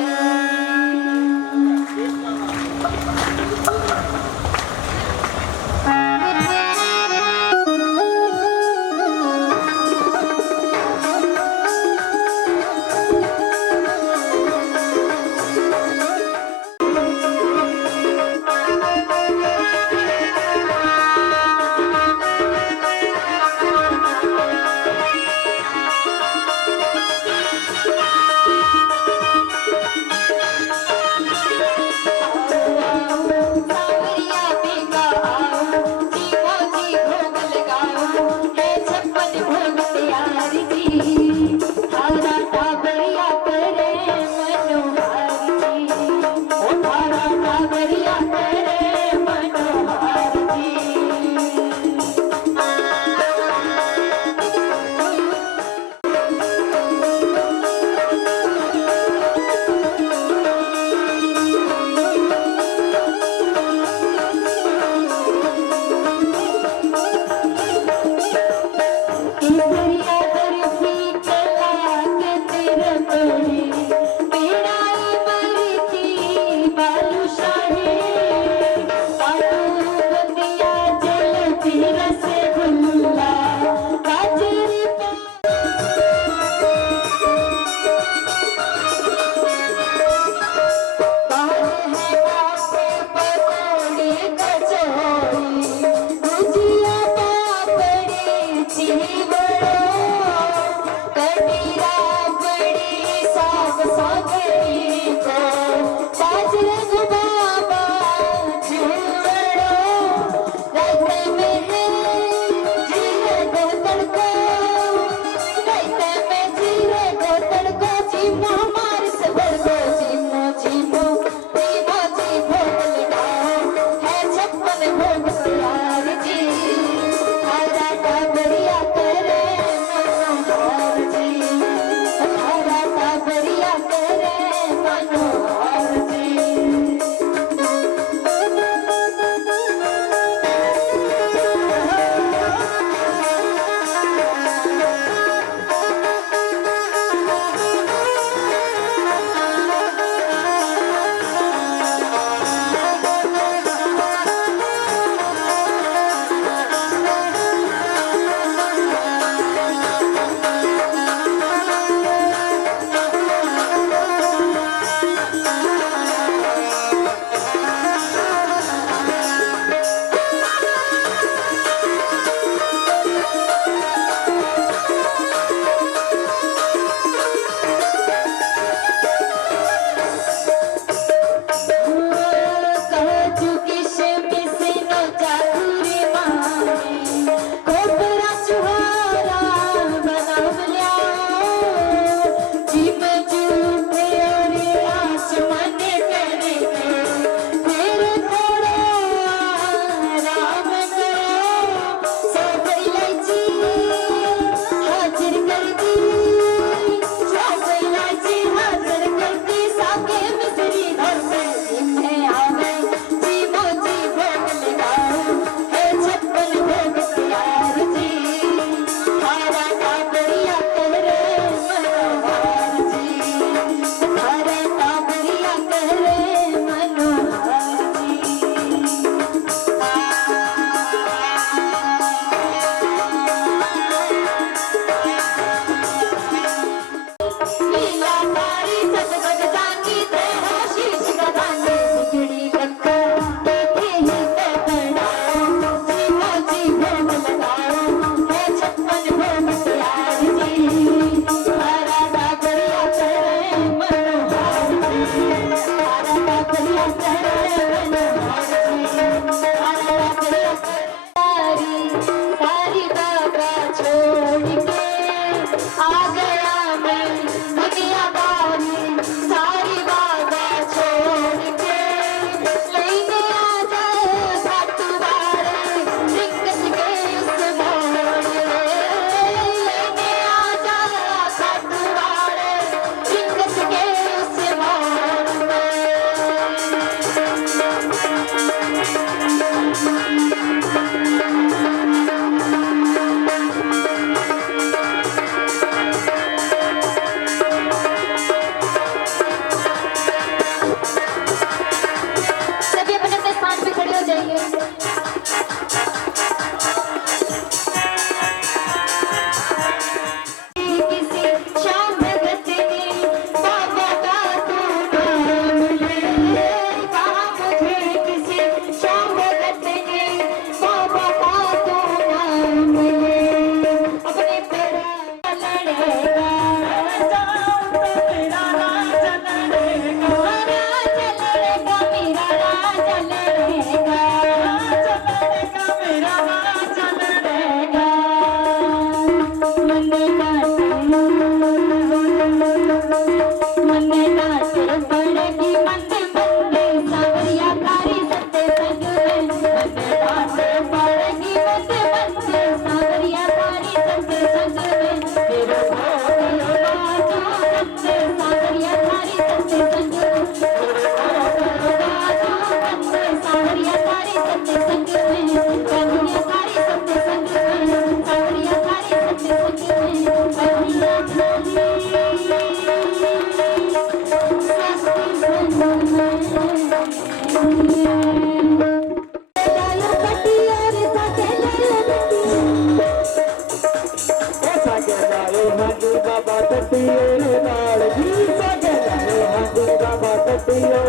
कटियो रे नाल जी सजन हाथी का कटियो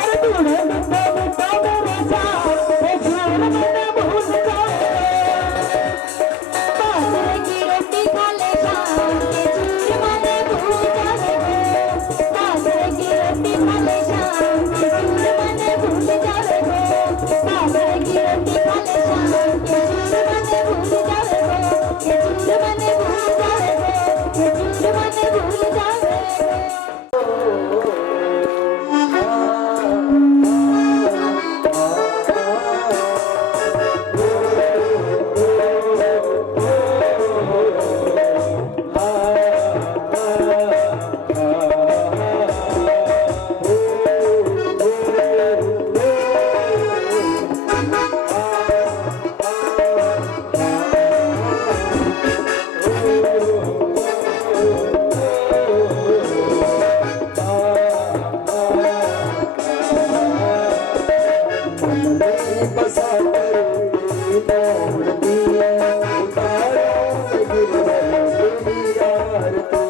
अरे तूने मुद्दा मुद्दा मेरे साथ झूठ मैंने भूल जाए बाजरे की रोटी खा ले शाम के चूर मैंने भूल जावे गो बाजरे की रोटी खा ले शाम के चूर मैंने भूल जावे गो बाजरे की रोटी खा ले शाम के चूर मैंने भूल जावे गो के चूर मैंने भूल जावे गो के चूर मैंने भूल जावे गो बसा तेरी मोर दिए उतारों में गिरधर तेरी यार तू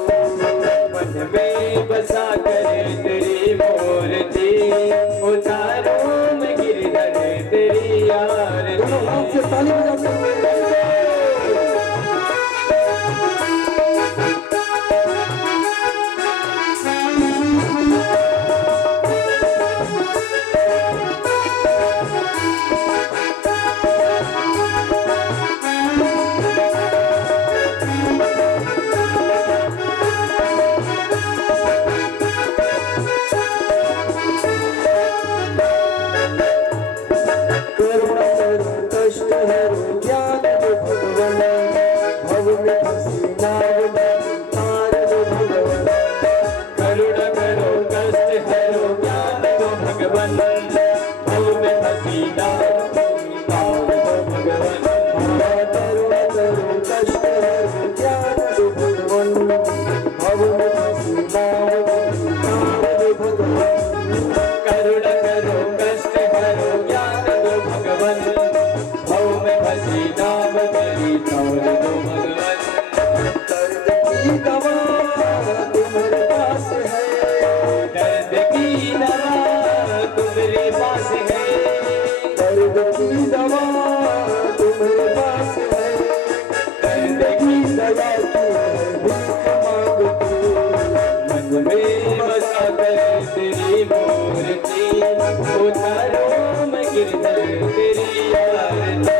मन में बसा कर तेरी मूर्ति उतारों में गिरधर तेरी यार दोनों हाथ से ताली बजाते हुए करुणा करो कष्ट हरो ज्ञान दो भगवान भव में फंसी नाव में तार दो भगवान करुणा करो कष्ट हरो ज्ञान दो भगवन भव में फंसी नाव तार दो भगवन करुणा करो कष्ट हरो ज्ञान दो भगवान भव में फंसी नाव में तार दो भगवान करुणा करो कष्ट हरो ज्ञान दो भगवन भव में फंसी नाव मेरी तार दो भगवन दर्द की दवा तुम्हारे पास है दर्द की दवा तुम्हारे पास है दर्द की दवा तुम्हारे पास है दर्द की दवा की है भीख मांगती मन में बसा कर तेरी मूर्ति उतारो मैं गिरधर तेरी आरती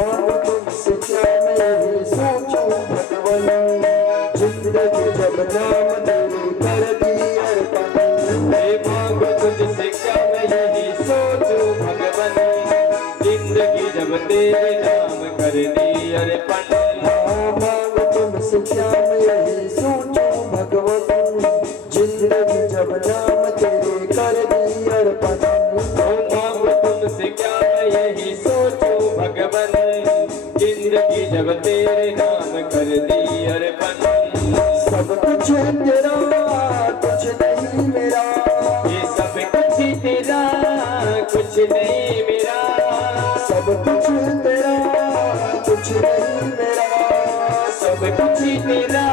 मांग तुमसे क्या मैं यही सोचूं भगवान जिंदगी जब नाम तेरे कर दी अर्पण मैं मांगो तुझसे क्या मैं यही सोचूं भगवन जिंदगी जब तेरे नाम कर दी अर्पण मांग तुमसे क्या मैं यही सोचूं भगवान जिंदगी जब नाम तेरे कर दी अर्पण मांगो तुमसे क्या मैं यही सोचूं भगवन जिंदगी जब तेरे नाम कर दी अर्पण सब कुछ है तेरा कुछ नहीं मेरा ये सब कुछ तेरा कुछ नहीं मेरा सब कुछ है तेरा कुछ नहीं मेरा सब कुछ तेरा